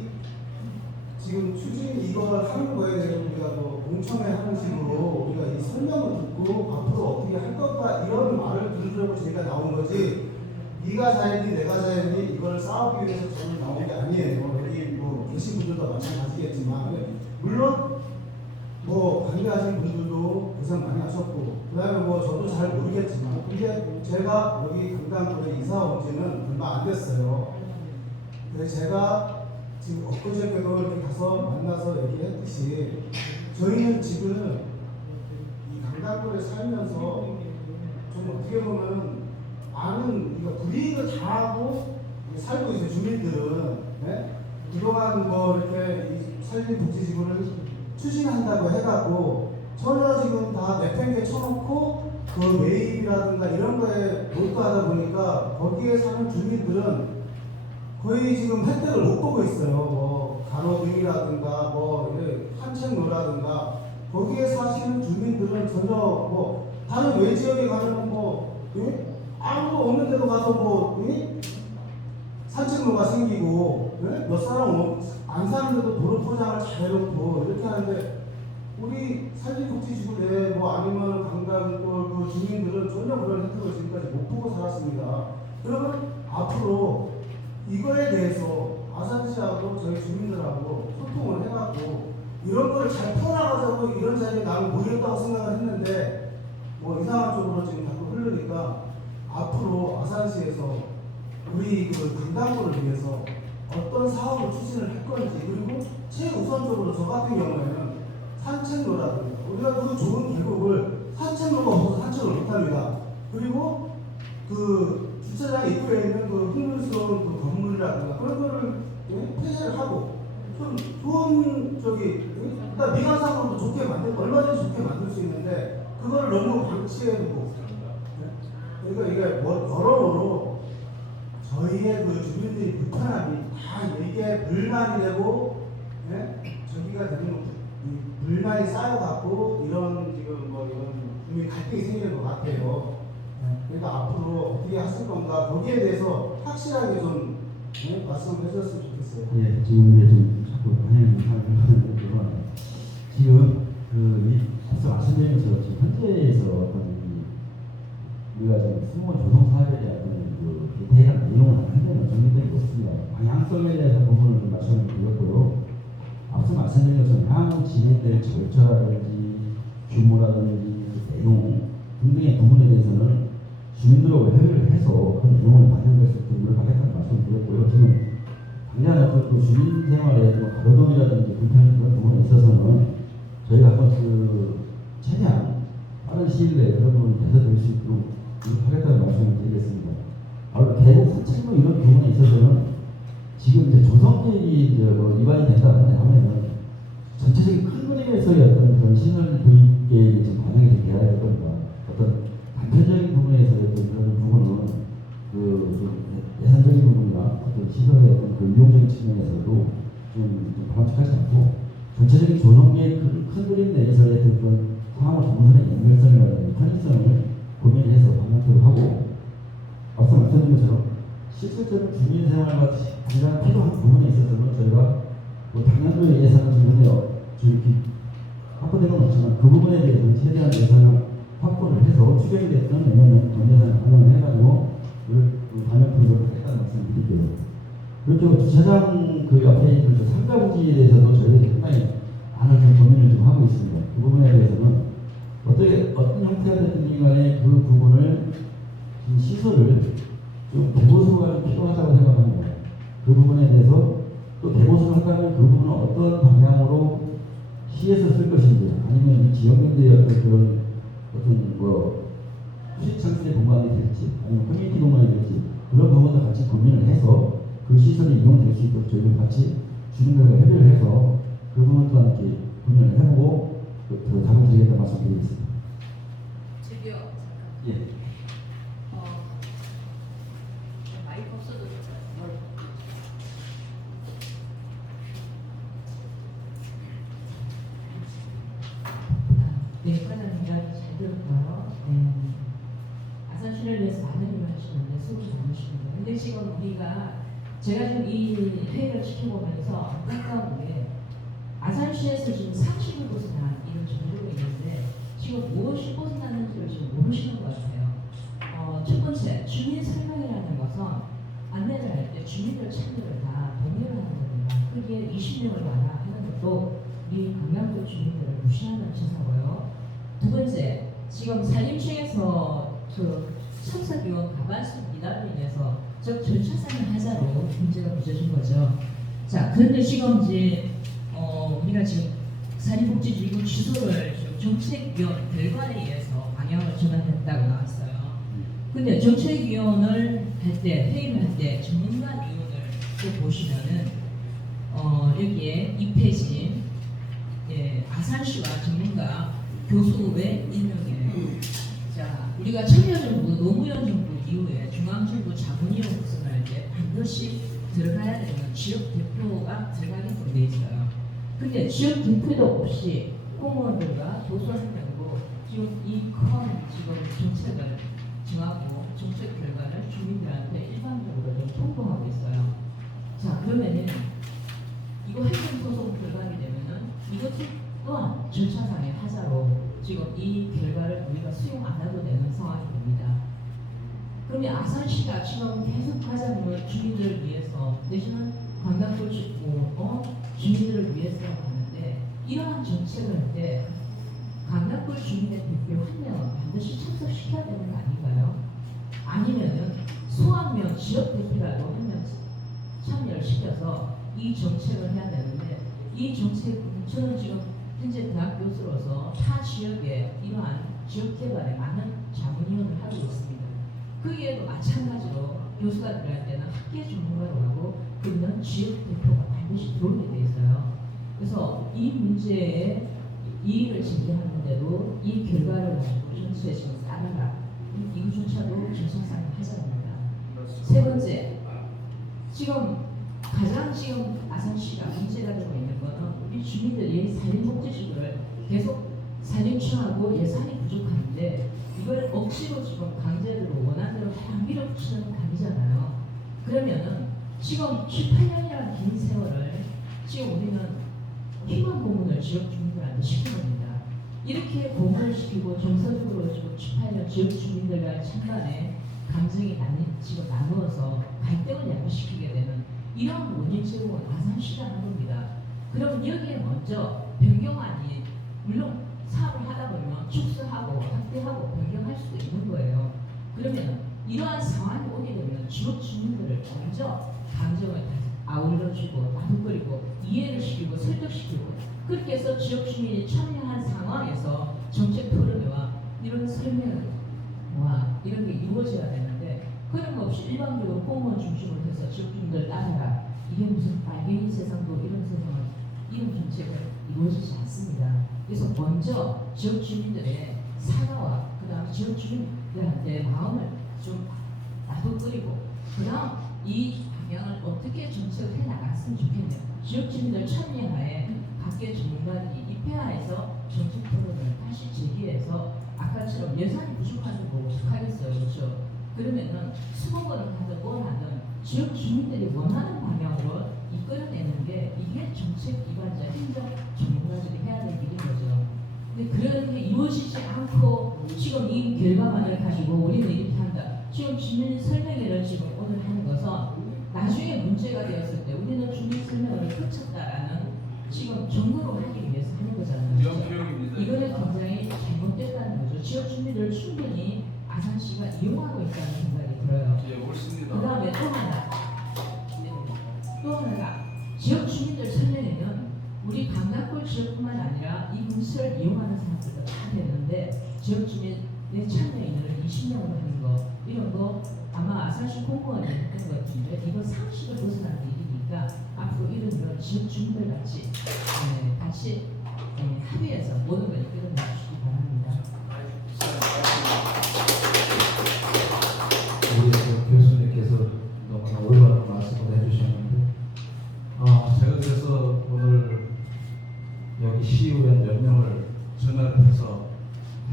지금 추진 이걸 하는 거에 대해서 우리가 뭐 공청회 하는 식으로 우리가 이 설명을 듣고 앞으로 어떻게 할 것까 이런 말을 들으려고 저희가 나온 거지 네가 자연이 내가 자연이 이걸 싸우기 위해서 저는 나온 게 아니에요. 여기 뭐 계신 분들도 마찬가지겠지만 물론 뭐 관계하신 분들도 고생 많이 하셨고 그다음에 뭐 저도 잘 모르겠지만 근데 제가 여기 강당구에 이사 온 지는 얼마 안 됐어요. 근데 제가 지금 엊그저께도 이렇게 가서 만나서 얘기했듯이 저희는 지금 이 강당구에 살면서 좀 어떻게 보면 많은 불이익을 당하고 살고 있어요. 주민들은 네? 그동안 뭐 이렇게 이 산림복지지구를 추진한다고 해갖고 전혀 지금 다 내팽개 쳐놓고 그 매입이라든가 이런 거에 몰두하다 보니까 거기에 사는 주민들은 거의 지금 혜택을 못 보고 있어요. 뭐 가로등이라든가 뭐 이런 산책로라든가 거기에 사시는 주민들은 전혀 뭐 다른 외 지역에 가면 뭐 예? 아무도 없는 데로 가서 뭐 예? 산책로가 생기고 예? 몇 사람 안 사는데도 도로 포장을 잘 해놓고 이렇게 하는데 우리 산림복지지구 내에 뭐 아니면 강당골 그 주민들은 전혀 그런 혜택을 지금까지 못 보고 살았습니다. 그러면 앞으로 이거에 대해서 아산시하고 저희 주민들하고 소통을 해갖고 이런 걸 잘 풀어나가자고 이런 자리에 나를 모였다고 생각을 했는데 뭐 이상한 쪽으로 지금 자꾸 흐르니까 앞으로 아산시에서 우리 그 강당구를 위해서 어떤 사업을 추진을 할 건지 그리고 최우선적으로 저 같은 경우에는 산책로라든가 우리가 그 좋은 계곡을 산책로가 없어서 산책을 못합니다. 그리고 그 주차장 입구에 있는 그 흥분스러운 그 건물이라든가 그런 거를 폐쇄를 하고 좀 좋은 일단 미관상으로도 좋게 얼마든지 좋게 만들 수 있는데 그걸 너무 방치해두고 그러니까 이게 여러모로 저희의 그 주민들이 불편함이 다 이게 불만이 되고 저기가 되는 불만이 쌓여갖고 이런 지금 뭐 이런 국민 갈등이 생기는 것 같아요. 그러니까 앞으로 어떻게 하실 건가 거기에 대해서 확실하게 좀 말씀을 해주셨으면 좋겠어요. 예, 지금 이제 좀 자꾸 방향이 이상하는 지금 앞서 말씀드린 것처럼 지금 현재에서 어떤 우리가 지금 수원 조성 사업에 대한 그 대략 내용은 현재는 정리된 게 없습니다. 방향성에 대해서 부분을 좀 말씀을 드렸고요. 앞서 말씀드린 것처럼 향후 진행될 절차라든지 규모라든지 내용 등등의 부분에 대해서는 주민들하고 협의를 해서 그 내용을 반영될 수 있도록 노력하겠다는 말씀을 드렸고요. 지금 당장 어떤 그 주민 생활에 가로등이라든지 불편 그런 부분에 있어서는 저희가 한번 최대한 빠른 시일 내에 그런 부분을 개선될 수 있도록 노력하겠다는 말씀을 드리겠습니다. 계곡 산책로 이런 부분에 있어서는 지금 이제 조성 계획이 위반이 된다 하면은 전체적인 큰 그림에서의 어떤 그런 시설 도입 계획이 지금 반영이 돼야 될 겁니다. 어떤 단편적인 부분에서의 그런 부분은 좀 예산적인 부분이나 어떤 시설의 어떤 그 이용적인 측면에서도 좀 바람직하지 않고 전체적인 조성 계획 큰 그림 내에서의 그런 상황을 동선의 연결성이라든지 편의성을 고민해서 방향표를 하고 앞서 말씀드린 것처럼 실질적으로 주민 생활과 가장 필요한 부분에 있어서는 저희가 뭐 당연히 예산을 지금 확보된 건 없지만 그 부분에 대해서는 최대한 예산을 확보를 해서 추경이 됐던 내년 예산을 반영을 해가지고 방역표를 하겠다는 말씀을 드릴게요. 그리고 주차장 그 옆에 있는 그 상가부지에 대해서도 저희들이 상당히 많은 좀 고민을 좀 하고 있습니다. 그 부분에 대해서는 어떤 형태가 됐든 간에 그 부분을 시설을 좀 보수가 필요하다고 생각합니다. 그 부분에 부분에 대해서 또 대보선을 한다면 그 부분은 어떤 방향으로 시에서 쓸 것인지 아니면 이 지역연대의 어떤 그런 어떤 뭐 수익 창출의 공간이 될지 아니면 커뮤니티 공간이 될지 그런 부분도 같이 고민을 해서 그 시설이 이용될 수 있도록 저희가 같이 주민들과 협의를 해서 그 부분도 함께 고민을 해보고 그 답을 드리겠다 말씀드리겠습니다. 저기요, 잠깐. 예. 마이크 없어도 네, 과장님과 잘 들었고요. 네. 아산시를 위해서 많은 일을 하시는데 수고 많으십니다. 근데 지금 우리가 제가 지금 이 회의를 지켜보면서 안타까운 게 아산시에서 지금 30을 벗어난 일을 저지르고 있는데 지금 무엇이 벗어났는지를 지금 모르시는 것 같아요. 첫 번째, 주민 설명이라는 것은 안내를 할 때 주민들 참여를 다 동의를 하는 겁니다. 그게 20명을 와라 하는 것도 우리 강남구 주민들을 무시하는 처사고요. 두 번째, 지금 산림청에서 그 참석위원 가반수 미달로 인해서 즉 절차상의 하자로 문제가 빚어진 거죠. 자, 그런데 지금 이제 우리가 지금 사립복지지구 취소를 지금 정책위원 결과에 의해서 방향을 전환했다고 나왔어요. 근데 정책위원을 할 때, 회의를 할 때 전문가위원을 또 보시면은 여기에 2페이지 예, 아산시와 전문가 교수 외 임명이에요. 자, 우리가 참여정부, 노무현 정부 이후에 중앙정부 자문위원 구성할 때 반드시 들어가야 되는 지역 대표가 들어가게끔 돼 있어요. 근데 지역 대표도 없이 공무원들과 교수 한 명으로 지금 이 큰 지금 정책을 정하고 정책 결과를 주민들한테 일반적으로 좀 통보하고 있어요. 자, 그러면은 이거 행정소송 들어가게 되면은 이것 또한 절차상의 하자로 지금 이 결과를 우리가 수용 안 해도 되는 상황이 됩니다. 그러면 아산시가 지금 계속 과장님을 주민들을 위해서 내지는 관광도 짓고 주민들을 위해서 하는데 이러한 정책을 할 때 강남구 주민의 대표 한 명은 반드시 참석시켜야 되는 거 아닌가요? 아니면은 소환명 지역 대표라도 한 명 참여를 시켜서 이 정책을 해야 되는데 이 정책은 저는 지금 현재 대학 교수로서 타 지역에 이러한 지역 개발에 많은 자문위원을 하고 있습니다. 거기에도 마찬가지로 교수가 들어갈 때는 학계 전문가로 하고 그러면 지역 대표가 반드시 들어오게 돼 있어요. 그래서 이 문제에 이의를 제기하는데도 이 결과를 가지고 전수에 지금 따라라. 이거조차도 정상상의 하자입니다. 세 번째, 지금 가장 지금 아산시가 문제가 되고 있는 것은 우리 주민들이 산림복지지구를 계속 산림청하고 예산이 부족한데 이걸 억지로 지금 강제로 원하는 대로 다 밀어붙이는 거 아니잖아요. 그러면은 지금 18년이라는 긴 세월을 지금 우리는 희망 고문을 지역 주민들한테 시킨 겁니다. 이렇게 고문을 시키고 정서적으로 지금 18년 지역 주민들과 찬반에 감정이 지금 나누어서 갈등을 야기시키게 되는 이런 원인 제공은 아산시가 하는 겁니다. 그럼 여기에 먼저 변경안이 물론 사업을 하다 보면 축소하고 확대하고 변경할 수도 있는 거예요. 그러면 이러한 상황이 오게 되면 지역 주민들을 먼저 감정을 아울러주고 나눠버리고 이해를 시키고 설득시키고 그렇게 해서 지역 주민이 참여한 상황에서 정책 토론회와 이런 설명과 이런 게 이루어져야 되는데 그런 거 없이 일반적으로 공무원 중심으로 해서 지역 주민들 따라라 이게 무슨 빨갱이 세상도 이런 세상은 이런 정책은 이루어지지 않습니다. 그래서 먼저 지역 주민들의 사과와 그 다음 지역 주민들한테 마음을 좀 나눠버리고 그 다음 이 방향을 어떻게 정책을 해나갔으면 좋겠네요. 지역 주민들 참여하에 각계 전문가들이 입회하에서 정책 토론을 다시 제기해서 아까처럼 예산이 부족한 거 어떡하겠어요. 그렇죠? 그러면은 수목원을 하든 뭘 하든 지역 주민들이 원하는 방향으로 이끌어내는 게 이게 정책 기관자 행정 전문가들이 해야 될 일인 거죠. 근데 그런 게 이루어지지 않고 지금 이 결과만을 가지고 우리는 이렇게 한다. 지금 주민 설명회를 지금 오늘 하는 것은 나중에 문제가 되었을 때 우리는 주민 설명회를 거쳤다라는 지금 정보로 하기 위해서 하는 거잖아요. 명표입니다. 이거는 굉장히 잘못됐다는 거죠. 지역 주민들을 충분히 아산시가 이용하고 있다는 생각이 들어요. 예, 옳습니다. 그 다음에 또 하나. 또 아니라 이 문서를 이용하는 사람들도 다 되는데 지역 주민의 참여 인원을 20명으로 하는 거 이런 거 아마 아산시 공무원이 했던 것 같은데 이거 상식을 벗어나는 일이니까 앞으로 이런 지역 주민들 같이 같이 합의해서 모든 걸 이끌어 나주시기 바랍니다. 우리 교수님께서 너무나 올바른 말씀을 해주셨는데, 제가 그래서 오늘 여기 시의원 몇 명을 전화를 해서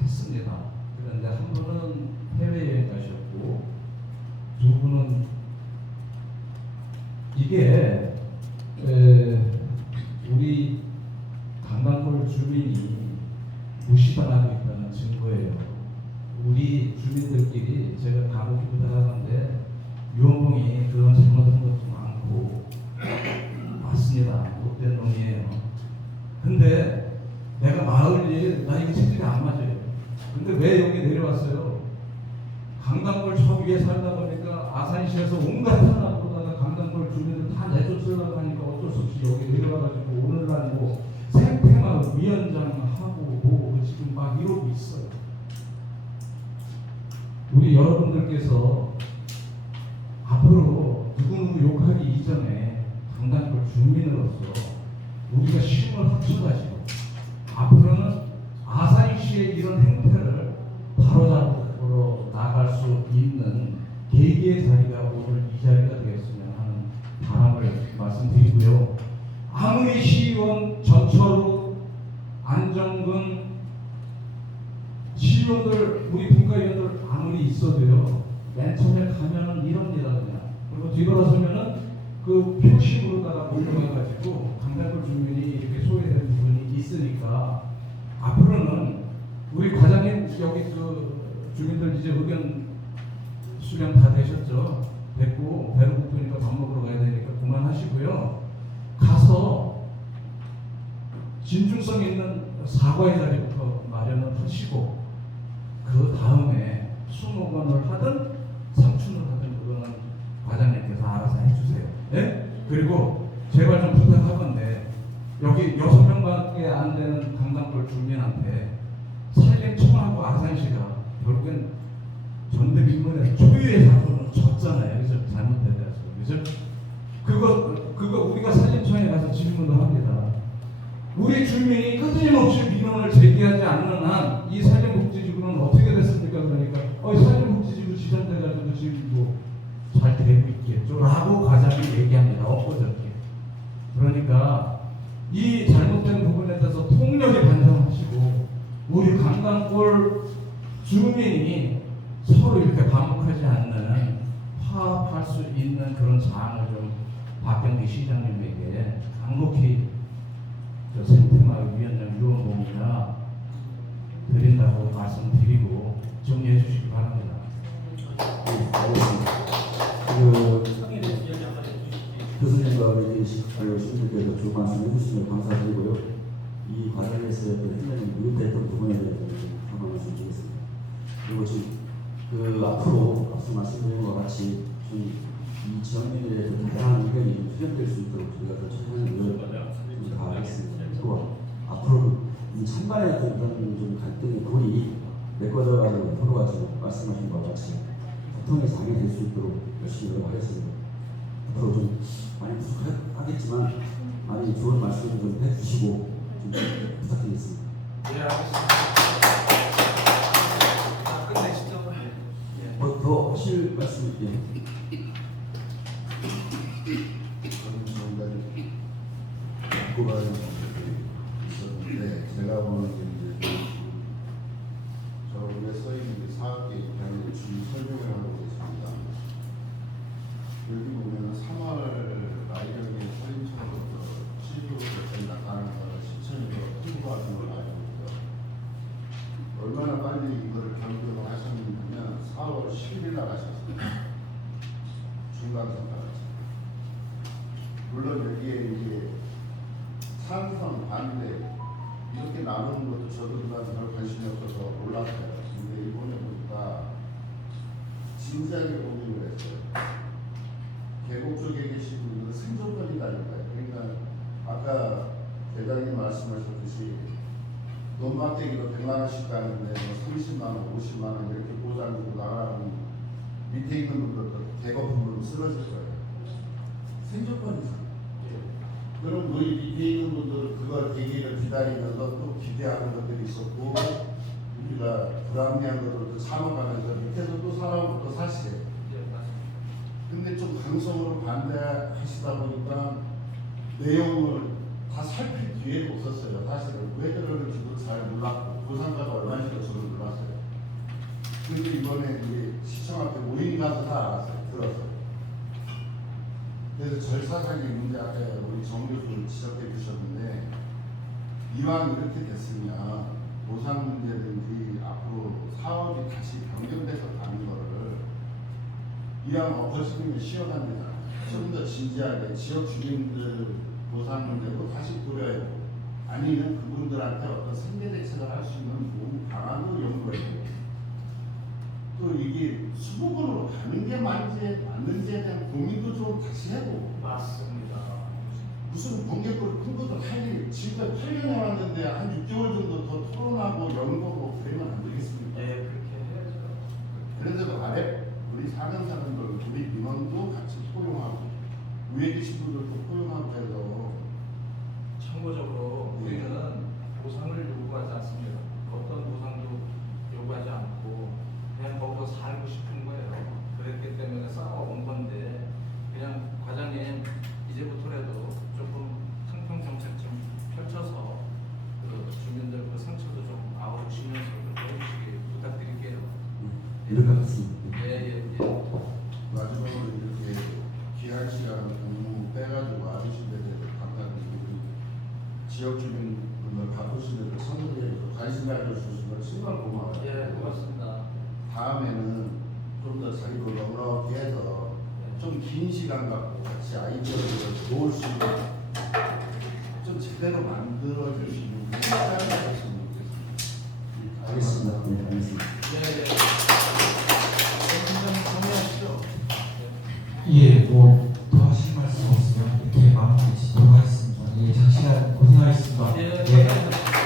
했습니다. 그런데 한 분은 해외여행 가셨고, 두 분은 이게 우리 강남골 주민이 무시당하고 있다는 증거예요. 우리 주민들끼리 제가 간혹 부탁하는데 유원봉이 그런 잘못한 것도 많고 맞습니다. 못된 놈이에요. 근데 내가 마을 나 이거 체질이 안 맞아요. 근데 왜 여기 내려왔어요? 강남골 저 위에 살다 보니까 아산시에서 온갖 사람 보다가 강남골 주민들 다 내쫓으려고 하니까 어쩔 수 없이 여기 내려와가지고 오늘날 뭐 생태마을 위원장하고 뭐 지금 막 이러고 있어요. 우리 여러분들께서 앞으로 누구누구 욕하기 이전에 강남골 주민으로서 우리가 힘을 합쳐가지고 앞으로는 아산시의 이런 행태를 바로잡으러 나갈 수 있는 계기의 자리가 오늘 이 자리가 되겠으면 하는 바람을 말씀드리고요. 아무리 시의원 전철우 안정근 시의원들 우리 분과위원들 아무리 있어도요 맨 처음에 가면은 이럽니다 그냥. 그리고 뒤돌아서면은 그 표심으로다가 몰려가가지고 강남골 주민이 이렇게 소외되는 부분이 있으니까 앞으로는 우리 과장님 여기 그 주민들 이제 의견 수렴 다 되셨죠? 됐고 배로 고프니까 밥 먹으러 가야 되니까 그만하시고요. 가서 진중성 있는 사과의 자리부터 마련을 하시고 그 다음에 수목원을 하든 상춘을 하든 그거는 과장님께서 알아서 해주세요. 네? 그리고 제발 좀 부탁하건데 여기 6명밖에 안 되는 강남골 주민한테 살림 청하고 아산시가 결국엔 전대민문에서 초유의 사고는 졌잖아요. 그죠? 잘못돼서. 그죠? 그거 우리가 살림청에 가서 질문을 합니다. 우리 주민이 끊임없이 민원을 제기하지 않는 한 이 산림복지지구는 어떻게 됐습니까? 그러니까 산림복지지구 지정돼가지고 지금 뭐 잘 되고 있겠죠? 라고 과장이 얘기합니다. 엊그저께. 그러니까 이 잘못된 부분에 대해서 통렬히 반성하시고 우리 강남골 주민이 서로 이렇게 반복하지 않는 화합할 수 있는 그런 사항을 좀 박경기 시장님에게 간곡히 생태마을 위원장 유원봉이나 드린다고 말씀드리고 정리해 주시기 바랍니다. 교수님과 우리 신들께서 주 말씀해 주시면 감사드리고요. 이 과정에서 굉장히 미흡했던 부분에 대해서 한번 말씀드리겠습니다. 그리고 지금 앞으로 앞서 말씀드린 것과 같이 이 지역민에 대해서 다양한 의견이 수렴될 수 있도록 저희가 더 최선의 노력을 다하겠습니다. 또 앞으로 이 찬반의 어떤 갈등의 골이 메꿔져가지고 서로가 지금 말씀하신 것과 같이 소통이 장애될 수 있도록 열심히 노력하겠습니다. 앞으로 좀 많이 부족하겠지만 많이 좋은 말씀 좀 해주시고 좀 부탁드리겠습니다. 네, 알겠습니다. 끝내시죠. 더 하실 말씀 듣고 가는 분들이 있었는데 제가 보는 게 이제 저쪽에 써 있는 게 사업계 입장에 주 설명을 하고 있습니다. 여기 보면 3월 말경에 서인청으로부터 시주로 나가는 거를 시청에서 통보하는 걸 알고 있고요. 얼마나 빨리 이거를 결정을 하셨냐면 4월 10일 날 하셨습니다. 중간선까지. 물론 여기에 이제 찬성, 반대 이렇게 나누는 것도 저도 그다음 별 관심이 없어서 몰랐어요. 근데 이번에 보니까 진지하게 고민을 했어요. 계곡 쪽에 계신 분들은 생존권이 다른 거예요. 그러니까 아까 대장님 말씀 말씀하셨듯이 논밭대기로 100만 원씩 가는데 뭐 30만 원, 50만 원 이렇게 보장주고 나가면 밑에 있는 분들도 대거품으로 쓰러질 거예요. 생존권이죠. 그럼 우리 밑에 있는 분들 그걸 대기를 기다리면서 또 기대하는 것들이 있었고 우리가 불합리한 것들도 참아가면서 밑에서 또 사람을 또 사시래요. 근데 좀 강성으로 반대하시다 보니까 내용을 다 살필 기회도 없었어요. 사실은 왜 그러는지도 잘 몰랐고 보상가가 얼마인지도 저도 몰랐어요. 그런데 이번에 우리 시청 앞에 모임 가서 다 알았어요. 들었어요. 그래서 절차상의 문제 아까 우리 정 교수 지적해 주셨는데 이왕 이렇게 됐으면 보상 문제든지 앞으로 사업이 다시 변경돼서 가는 거를 이왕 엎어지는 게 쉬어간대잖아요. 좀 더 진지하게 지역 주민들 보상 문제도 다시 고려해야 되고 아니면 그분들한테 어떤 생계 대책을 할 수 있는 좋은 방안도 연구해야 되고 또 이게 수복으로 가는 게 맞는지에 대한 고민도 좀 다시 해보고 맞습니다. 무슨 번개불 큰 것도 할 일 지금까지 8년 해왔는데 한 6개월 정도 더 토론하고 연구하고 그러면 안 되겠습니까? 네, 그렇게 해야죠. 그래서 아래 우리 사는 사람들 우리 민원도 같이 포용하고 위에 계신 분들도 포용하고 해서 참고적으로 우리는 보상을 요구하지 않습니다. 어떤 보상도 요구하지 않고 그냥 거기서 살고 싶은 거예요. 그랬기 때문에 싸워온 건데 그냥 과장님 이제부터라도 조금 상평 정책 좀 펼쳐서 그 주민들 그 상처도 좀 아우르시면서 그렇게 해주시기 부탁드릴게요. 이럴 것 같습니다. 예. 마지막으로 이렇게 귀한 시간 너무 빼가지고 와주신 데 대해서 감사드리고 지역 주민분들 바쁘신 데도 선물에 관심 가져주신 걸 정말 고마워요. 예, 고맙습니다. 다음에는 좀 더 자기도 넉넉히 해서 좀 긴 시간 갖고 같이 아이디어를 모을 수 있는 좀 제대로 만들어 주시는 그런 시간을 가졌으면 좋겠습니다. 알겠습니다. 네, 알겠습니다. 예. 정리하시죠. 예, 뭐 더 하실 말씀 없으면 이렇게 마무리 짓도록 하겠습니다. 예, 장시간 고생하셨습니다. 예, 예. 감사합니다.